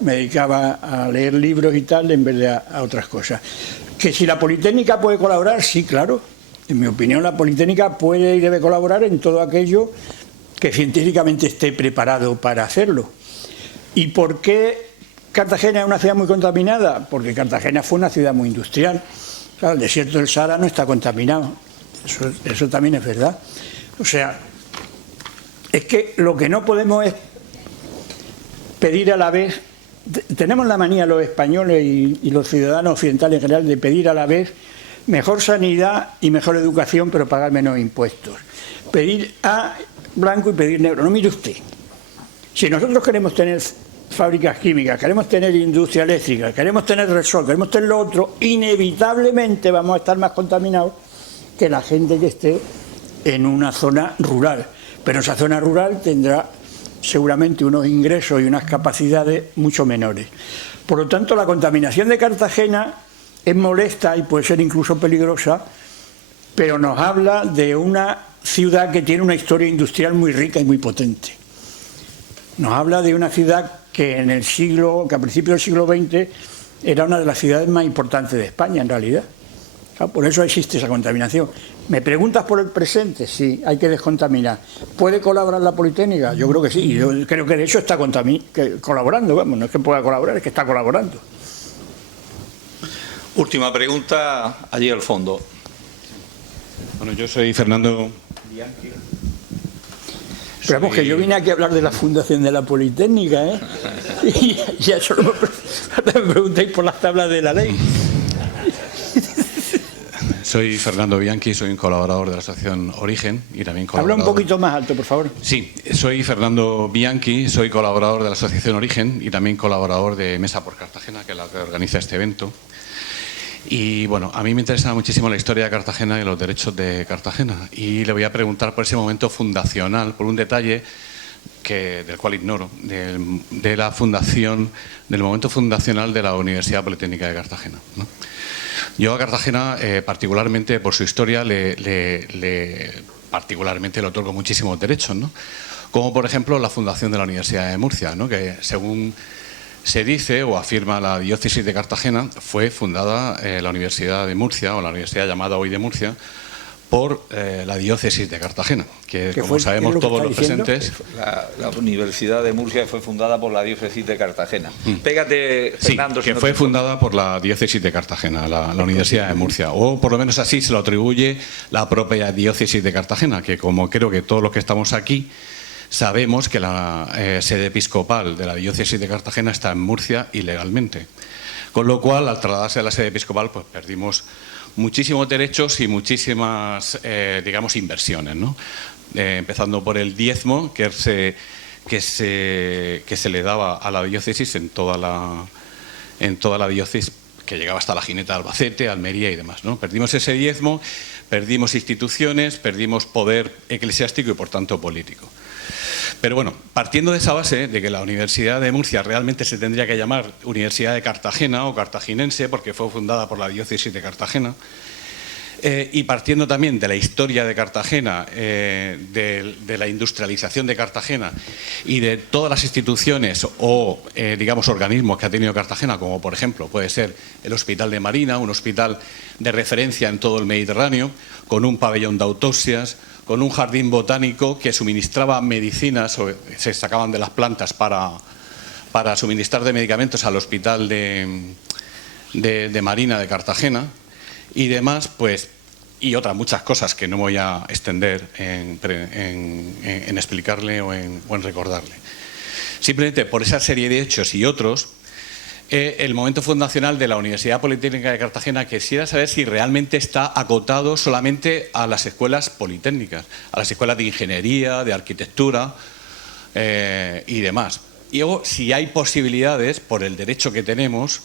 me dedicaba a leer libros y tal en vez de a otras cosas. Que si la Politécnica puede colaborar, sí, claro. En mi opinión, la Politécnica puede y debe colaborar en todo aquello que científicamente esté preparado para hacerlo. ¿Y por qué Cartagena es una ciudad muy contaminada? Porque Cartagena fue una ciudad muy industrial. Claro, el desierto del Sahara no está contaminado. Eso también es verdad. O sea, es que lo que no podemos es pedir a la vez. Tenemos la manía los españoles y los ciudadanos occidentales en general de pedir a la vez mejor sanidad y mejor educación, pero pagar menos impuestos. Pedir a blanco y pedir negro. No, mire usted. Si nosotros queremos tener fábricas químicas, queremos tener industria eléctrica, queremos tener Repsol, queremos tener lo otro, inevitablemente vamos a estar más contaminados que la gente que esté en una zona rural. Pero esa zona rural tendrá seguramente unos ingresos y unas capacidades mucho menores. Por lo tanto, la contaminación de Cartagena es molesta y puede ser incluso peligrosa, pero nos habla de una ciudad que tiene una historia industrial muy rica y muy potente. Nos habla de una ciudad que a principios del siglo XX era una de las ciudades más importantes de España, en realidad. Por eso existe esa contaminación. ¿Me preguntas por el presente? Sí, hay que descontaminar. ¿Puede colaborar la Politécnica? Yo creo que sí. Yo creo que de hecho está colaborando. Vamos, no es que pueda colaborar, es que está colaborando. Última pregunta, allí al fondo. Bueno, yo soy Fernando Bianchi. Pero vamos, que yo vine aquí a hablar de la fundación de la Politécnica, ¿eh? Y ya solo me preguntáis por las tablas de la ley. Soy Fernando Bianchi, soy un colaborador de la Asociación Origen y también colaborador... Habla un poquito más alto, por favor. Sí, soy Fernando Bianchi, soy colaborador de la Asociación Origen y también colaborador de Mesa por Cartagena, que es la que organiza este evento. Y bueno, a mí me interesa muchísimo la historia de Cartagena y los derechos de Cartagena. Y le voy a preguntar por ese momento fundacional, por un detalle del cual ignoro, del momento fundacional de la Universidad Politécnica de Cartagena, ¿no? Yo a Cartagena, particularmente por su historia, particularmente le otorgo muchísimos derechos, ¿no? Como por ejemplo la fundación de la Universidad de Murcia, ¿no? Que según se dice o afirma la diócesis de Cartagena, fue fundada la Universidad de Murcia, o la universidad llamada hoy de Murcia, por la diócesis de Cartagena, que como sabemos todos los presentes... La Universidad de Murcia fue fundada por la diócesis de Cartagena. Pégate, Fernando. Sí, que fue fundada por la diócesis de Cartagena, la Universidad de Murcia, o por lo menos así se lo atribuye la propia diócesis de Cartagena, que como creo que todos los que estamos aquí sabemos que la sede episcopal de la diócesis de Cartagena está en Murcia ilegalmente. Con lo cual, al trasladarse a la sede episcopal, pues perdimos muchísimos derechos y muchísimas, digamos, inversiones, ¿no? Empezando por el diezmo que se le daba a la diócesis en toda la diócesis, que llegaba hasta la Jineta de Albacete, Almería y demás, ¿no? Perdimos ese diezmo, perdimos instituciones, perdimos poder eclesiástico y por tanto político. Pero bueno, partiendo de esa base de que la Universidad de Murcia realmente se tendría que llamar Universidad de Cartagena o cartaginense, porque fue fundada por la diócesis de Cartagena, y partiendo también de la historia de Cartagena, de la industrialización de Cartagena y de todas las instituciones o, digamos, organismos que ha tenido Cartagena, como por ejemplo puede ser el Hospital de Marina, un hospital de referencia en todo el Mediterráneo, con un pabellón de autopsias, con un jardín botánico que suministraba medicinas, o se sacaban de las plantas para suministrar de medicamentos al Hospital de Marina de Cartagena y demás, pues, y otras muchas cosas que no voy a extender en explicarle o en recordarle. Simplemente por esa serie de hechos y otros, el momento fundacional de la Universidad Politécnica de Cartagena, quisiera saber si realmente está acotado solamente a las escuelas politécnicas, a las escuelas de ingeniería, de arquitectura y demás. Y luego, si hay posibilidades, por el derecho que tenemos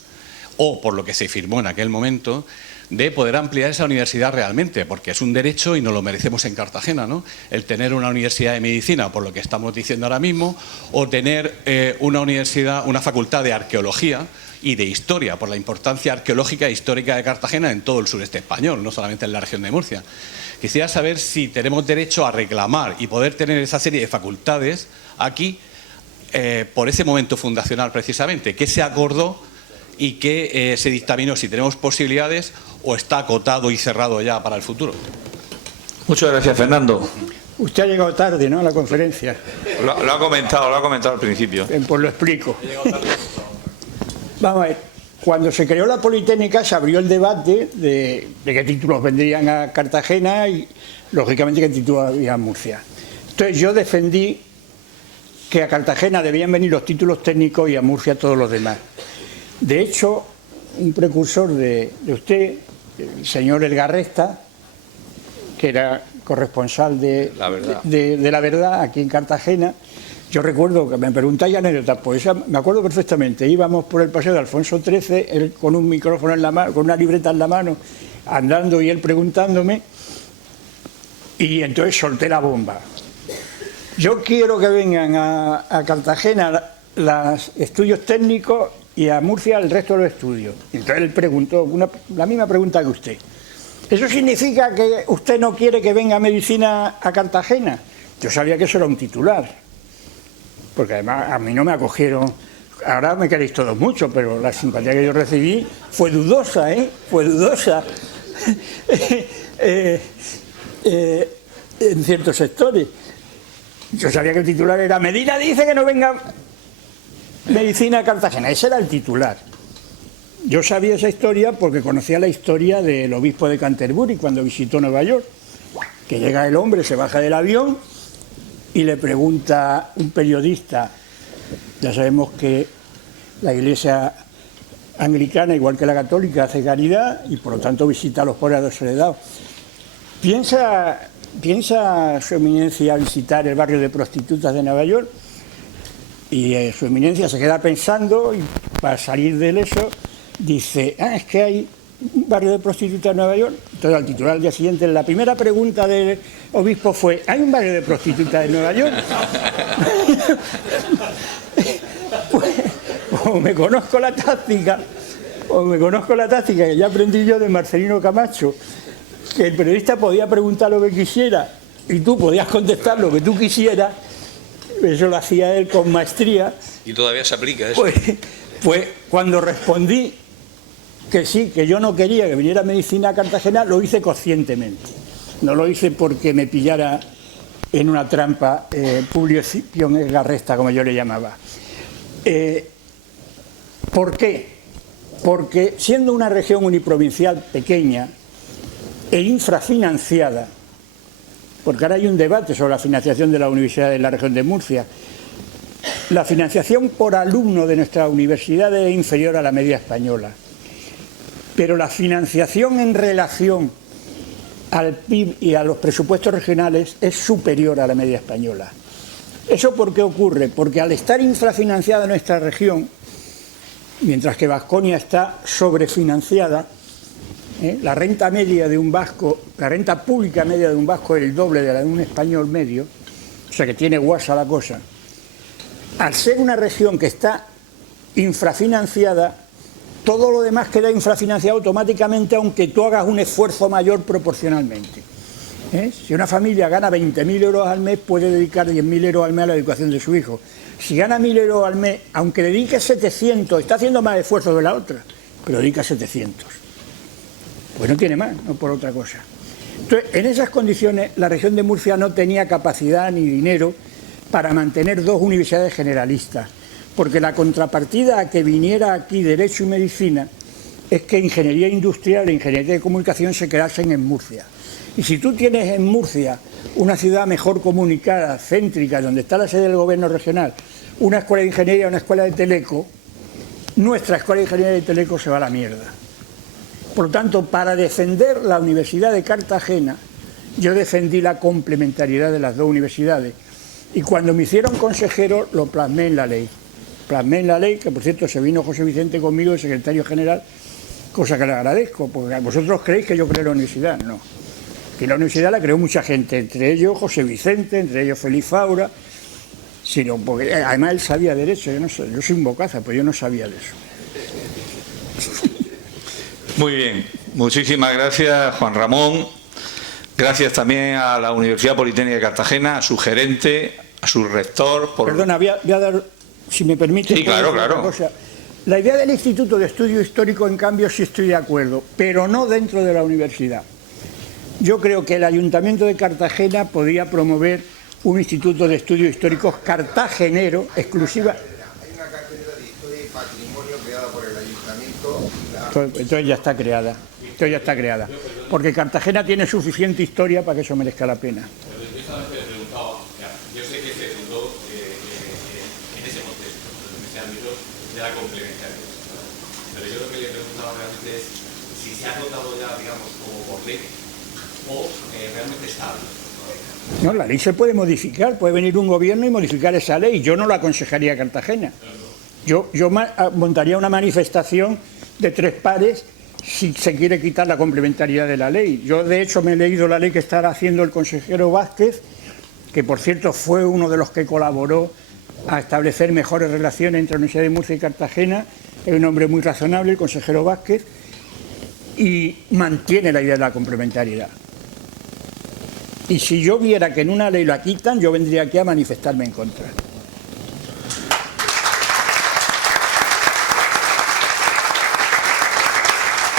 o por lo que se firmó en aquel momento, de poder ampliar esa universidad realmente, porque es un derecho y nos lo merecemos en Cartagena, ¿no? El tener una universidad de medicina, por lo que estamos diciendo ahora mismo, o tener una universidad, una facultad de arqueología y de historia, por la importancia arqueológica e histórica de Cartagena en todo el sureste español, no solamente en la región de Murcia. Quisiera saber si tenemos derecho a reclamar y poder tener esa serie de facultades aquí por ese momento fundacional precisamente, que se acordó y que se dictaminó, si tenemos posibilidades o está acotado y cerrado ya para el futuro. Muchas gracias, Fernando. Usted ha llegado tarde, ¿no?, a la conferencia. Lo ha comentado al principio. Pues lo explico. Vamos a ver, cuando se creó la Politécnica se abrió el debate de qué títulos vendrían a Cartagena y, lógicamente, qué títulos había a Murcia. Entonces yo defendí que a Cartagena debían venir los títulos técnicos y a Murcia todos los demás. De hecho, un precursor de usted, el señor Elgar Resta, que era corresponsal de La Verdad aquí en Cartagena, yo recuerdo que me preguntáis anécdotas, pues me acuerdo perfectamente, íbamos por el paseo de Alfonso XIII, él con un micrófono en la mano, con una libreta en la mano, andando y él preguntándome, y entonces solté la bomba. Yo quiero que vengan a Cartagena los estudios técnicos y a Murcia el resto de los estudios. Entonces él preguntó la misma pregunta que usted. ¿Eso significa que usted no quiere que venga medicina a Cartagena? Yo sabía que eso era un titular, porque además a mí no me acogieron. Ahora me queréis todos mucho, pero la simpatía que yo recibí fue dudosa, fue dudosa en ciertos sectores. Yo sabía que el titular era: Medina dice que no venga medicina a Cartagena. Ese era el titular. Yo sabía esa historia porque conocía la historia del obispo de Canterbury cuando visitó Nueva York, que llega el hombre, se baja del avión y le pregunta un periodista, ya sabemos que la iglesia anglicana, igual que la católica, hace caridad y por lo tanto visita a los pobres desheredados. ¿Piensa su eminencia visitar el barrio de prostitutas de Nueva York? Y su eminencia se queda pensando y para salir de eso dice: es que hay un barrio de prostitutas en Nueva York. Entonces al titular al día siguiente, la primera pregunta del obispo fue: ¿hay un barrio de prostitutas en Nueva York? Pues me conozco la táctica, o me conozco la táctica que ya aprendí yo de Marcelino Camacho, que el periodista podía preguntar lo que quisiera y tú podías contestar lo que tú quisieras. Eso lo hacía él con maestría. Y todavía se aplica eso. Pues cuando respondí que sí, que yo no quería que viniera medicina a Cartagena, lo hice conscientemente. No lo hice porque me pillara en una trampa Publio Escipión Esgarresta, como yo le llamaba. ¿Por qué? Porque siendo una región uniprovincial pequeña e infrafinanciada, porque ahora hay un debate sobre la financiación de la universidad de la región de Murcia, la financiación por alumno de nuestra universidad es inferior a la media española, pero la financiación en relación al PIB y a los presupuestos regionales es superior a la media española. ¿Eso por qué ocurre? Porque al estar infrafinanciada nuestra región, mientras que Vasconia está sobrefinanciada, la renta media de un vasco, la renta pública media de un vasco es el doble de la de un español medio, o sea que tiene guasa la cosa. Al ser una región que está infrafinanciada, todo lo demás queda infrafinanciado automáticamente, aunque tú hagas un esfuerzo mayor proporcionalmente. Si una familia gana 20.000 euros al mes, puede dedicar 10.000 euros al mes a la educación de su hijo. Si gana 1.000 euros al mes, aunque dedique 700, está haciendo más esfuerzo que la otra, pero dedica 700. Pues no tiene más, no por otra cosa. Entonces, en esas condiciones, la región de Murcia no tenía capacidad ni dinero para mantener dos universidades generalistas, porque la contrapartida a que viniera aquí Derecho y Medicina es que Ingeniería Industrial e Ingeniería de Comunicación se quedasen en Murcia. Y si tú tienes en Murcia una ciudad mejor comunicada, céntrica, donde está la sede del gobierno regional, una escuela de ingeniería, una escuela de teleco, nuestra escuela de ingeniería de teleco se va a la mierda. Por lo tanto, para defender la Universidad de Cartagena, yo defendí la complementariedad de las dos universidades. Y cuando me hicieron consejero, lo plasmé en la ley. Plasmé en la ley, que por cierto se vino José Vicente conmigo, el secretario general, cosa que le agradezco, porque vosotros creéis que yo creé la universidad. No. Que la universidad la creó mucha gente, entre ellos José Vicente, entre ellos Félix Faura, sino porque además él sabía derecho, yo no sé, yo soy un bocaza, pues yo no sabía de eso. Muy bien, muchísimas gracias Juan Ramón, gracias también a la Universidad Politécnica de Cartagena, a su gerente, a su rector. Perdona, voy a dar, si me permite, sí, claro, claro. Cosa. La idea del Instituto de Estudio Histórico, en cambio, sí estoy de acuerdo, pero no dentro de la universidad. Yo creo que el Ayuntamiento de Cartagena podría promover un Instituto de Estudios Históricos cartagenero, exclusiva. Hay una cátedra de Historia y Patrimonio creada por el Ayuntamiento. Entonces ya está creada. Entonces ya está creada. Porque Cartagena tiene suficiente historia para que eso merezca la pena. Yo sé que se fundó en ese contexto, en ese ámbito de la complementariedad. Pero yo lo que le preguntaba realmente es si se ha dotado ya, digamos, como por ley o realmente estable. No, la ley se puede modificar, puede venir un gobierno y modificar esa ley. Yo no la aconsejaría a Cartagena. Yo montaría una manifestación de 3 pares si se quiere quitar la complementariedad de la ley. Yo, de hecho, me he leído la ley que está haciendo el consejero Vázquez, que, por cierto, fue uno de los que colaboró a establecer mejores relaciones entre la Universidad de Murcia y Cartagena. Es un hombre muy razonable, el consejero Vázquez, y mantiene la idea de la complementariedad. Y si yo viera que en una ley la quitan, yo vendría aquí a manifestarme en contra.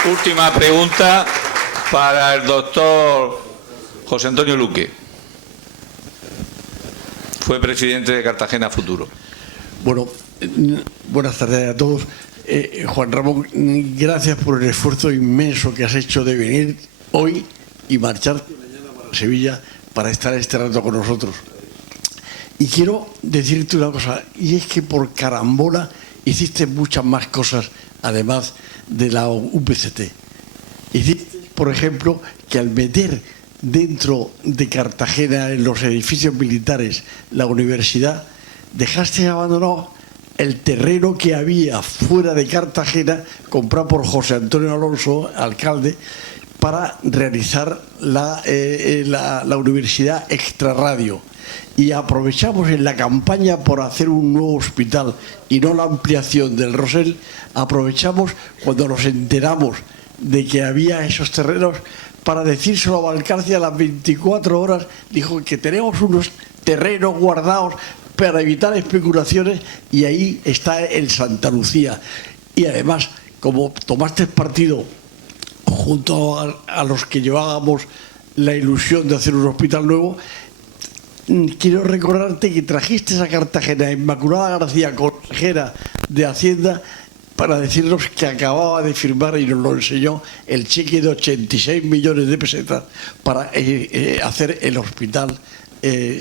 Última pregunta para el doctor José Antonio Luque. Fue presidente de Cartagena Futuro. Bueno, buenas tardes a todos. Juan Ramón, gracias por el esfuerzo inmenso que has hecho de venir hoy y marcharte mañana para Sevilla para estar este rato con nosotros. Y quiero decirte una cosa, y es que por carambola hiciste muchas más cosas además de la UPCT. Hiciste, por ejemplo, que al meter dentro de Cartagena, en los edificios militares, la universidad, dejaste abandonado el terreno que había fuera de Cartagena, comprado por José Antonio Alonso, alcalde, para realizar la Universidad Extrarradio. Y aprovechamos en la campaña por hacer un nuevo hospital y no la ampliación del Rosell, aprovechamos cuando nos enteramos de que había esos terrenos para decírselo a Valcarce a las 24 horas, dijo que tenemos unos terrenos guardados para evitar especulaciones, y ahí está el Santa Lucía. Y además, como tomaste partido junto a los que llevábamos la ilusión de hacer un hospital nuevo, quiero recordarte que trajiste a Cartagena a Inmaculada García, consejera de Hacienda, para decirnos que acababa de firmar, y nos lo enseñó, el cheque de 86 millones de pesetas para hacer el hospital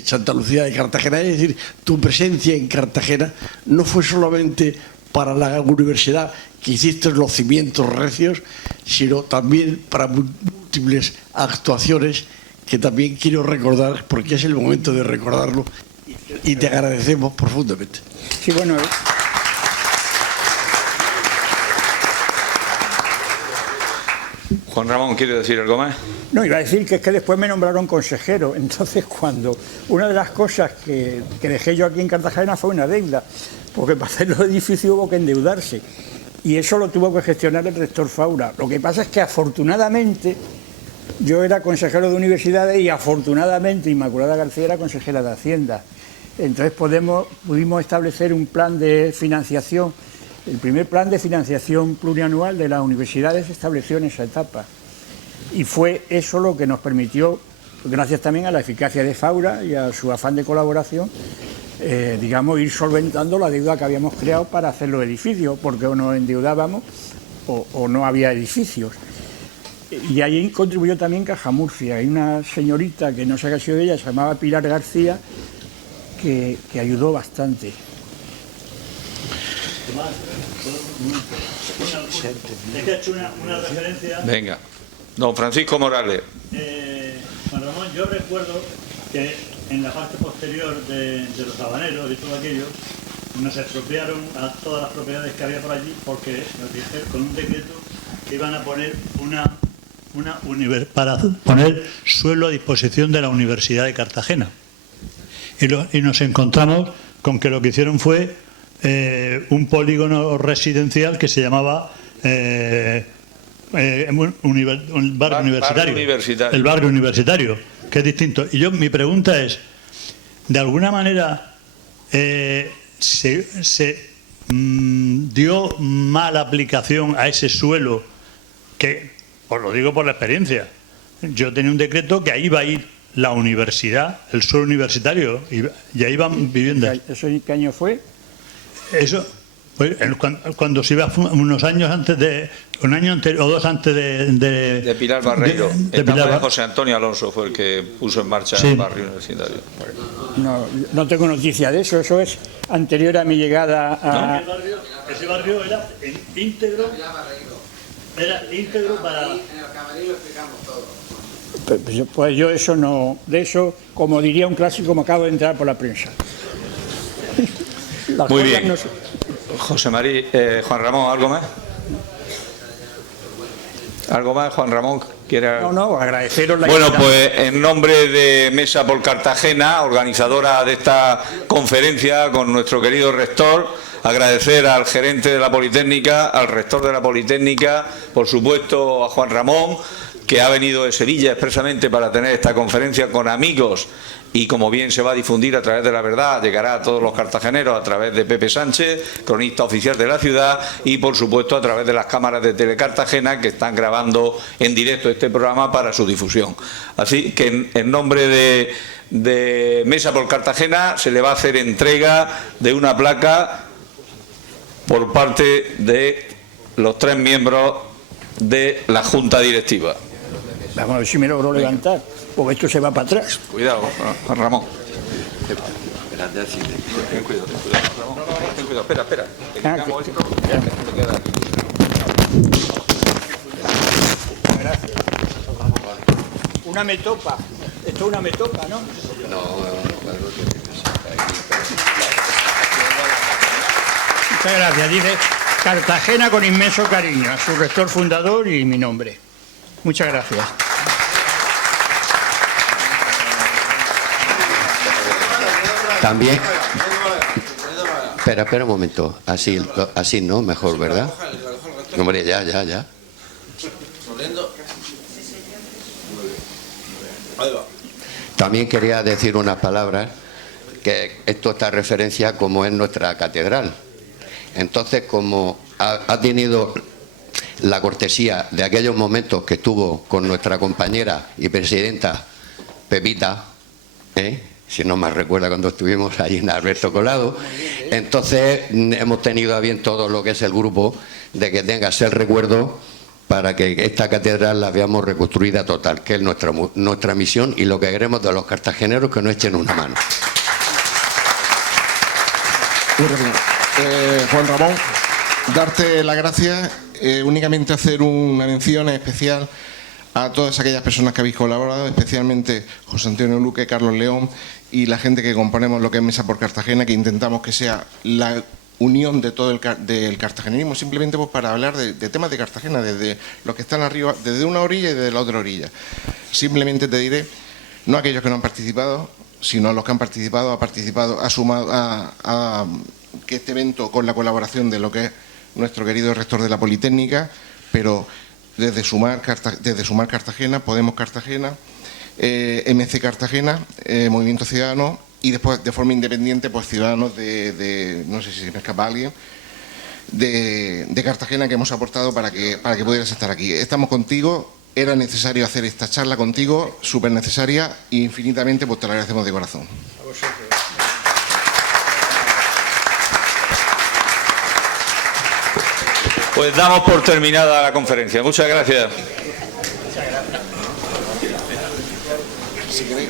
Santa Lucía de Cartagena. Es decir, tu presencia en Cartagena no fue solamente para la universidad, que hiciste los cimientos recios, sino también para múltiples actuaciones que también quiero recordar, porque es el momento de recordarlo, y te agradecemos profundamente. Sí, bueno. Juan Ramón, ¿quiere decir algo más? No, iba a decir que es que después me nombraron consejero. Entonces, cuando una de las cosas que dejé yo aquí en Cartagena fue una deuda, porque para hacer los edificios hubo que endeudarse. Y eso lo tuvo que gestionar el rector Faura. Lo que pasa es que afortunadamente yo era consejero de universidades y afortunadamente Inmaculada García era consejera de Hacienda. Entonces pudimos establecer un plan de financiación. El primer plan de financiación plurianual de las universidades se estableció en esa etapa. Y fue eso lo que nos permitió, gracias también a la eficacia de Faura y a su afán de colaboración, digamos, ir solventando la deuda que habíamos creado para hacer los edificios, porque o nos endeudábamos o no había edificios. Y ahí contribuyó también Caja Murcia. Hay una señorita, que no sé qué ha sido de ella, se llamaba Pilar García, que ayudó bastante. Es que he hecho una referencia. Venga, don Francisco Morales. Juan Ramón, yo recuerdo que en la parte posterior de los habaneros y todo aquello, nos expropiaron a todas las propiedades que había por allí, porque nos dijeron con un decreto que iban a poner para poner suelo a disposición de la Universidad de Cartagena. Y nos encontramos con que lo que hicieron fue un polígono residencial que se llamaba barrio universitario. El barrio universitario, que es distinto. Y mi pregunta es, ¿de alguna manera se dio mala aplicación a ese suelo? Que, os lo digo por la experiencia, yo tenía un decreto que ahí iba a ir la universidad, el suelo universitario, y ahí van viviendas. ¿Eso qué año fue? Eso, pues, cuando se iba unos años antes de, un año anterior o dos antes de Pilar Barreiro. José Antonio Alonso fue el que puso en marcha el barrio universitario. No tengo noticia de eso, eso es anterior a mi llegada a... No, ese barrio era íntegro. Era íntegro para... En el camarín lo explicamos todo. Pues yo eso no... De eso, como diría un clásico, me acabo de entrar por la prensa. Muy bien. No sé. José María, Juan Ramón, ¿algo más? ¿Algo más, Juan Ramón? No, agradeceros la Bueno, pues en nombre de Mesa por Cartagena, organizadora de esta conferencia con nuestro querido rector, agradecer al gerente de la Politécnica, al rector de la Politécnica, por supuesto a Juan Ramón, que ha venido de Sevilla expresamente para tener esta conferencia con amigos, y como bien se va a difundir a través de La Verdad, llegará a todos los cartageneros a través de Pepe Sánchez, cronista oficial de la ciudad, y por supuesto a través de las cámaras de Telecartagena, que están grabando en directo este programa para su difusión. Así que en nombre de Mesa por Cartagena se le va a hacer entrega de una placa por parte de los 3 miembros de la Junta Directiva. Vamos a ver si me logro levantar, porque esto se va para atrás. Cuidado, Juan Ramón. Ten cuidado, Ramón. Ten cuidado, espera. Gracias. Una metopa. Esto es una metopa, ¿no? Muchas gracias. Dice Cartagena con inmenso cariño, a su rector fundador y mi nombre. Muchas gracias. También... Espera un momento. Así, ¿no? Mejor, ¿verdad? No, hombre, ya. También quería decir unas palabras, que esto está referencia como es nuestra catedral. Entonces, como ha tenido la cortesía de aquellos momentos que estuvo con nuestra compañera y presidenta Pepita, si no me recuerda cuando estuvimos allí en Alberto Colado, entonces hemos tenido a bien todo lo que es el grupo de que tenga ese recuerdo para que esta catedral la veamos reconstruida total, que es nuestra misión y lo que queremos de los cartageneros, que nos echen una mano. Juan Ramón, darte las gracias, únicamente hacer una mención especial a todas aquellas personas que habéis colaborado, especialmente José Antonio Luque, Carlos León y la gente que componemos lo que es Mesa por Cartagena, que intentamos que sea la unión de todo del cartagenerismo, simplemente pues para hablar de temas de Cartagena, desde los que están arriba, desde una orilla y desde la otra orilla. Simplemente te diré, no a aquellos que no han participado, sino a los que han participado, ha sumado a que este evento, con la colaboración de lo que es nuestro querido rector de la Politécnica, pero desde Sumar Cartagena, Podemos Cartagena, MC Cartagena, Movimiento Ciudadano, y después de forma independiente, pues ciudadanos no sé si se me escapa alguien, de Cartagena, que hemos aportado para que pudieras estar aquí. Estamos contigo, era necesario hacer esta charla contigo, súper necesaria, e infinitamente pues te lo agradecemos de corazón. Pues damos por terminada la conferencia. Muchas gracias. Si queréis,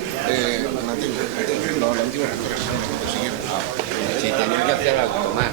Si tenéis que hacer algo más,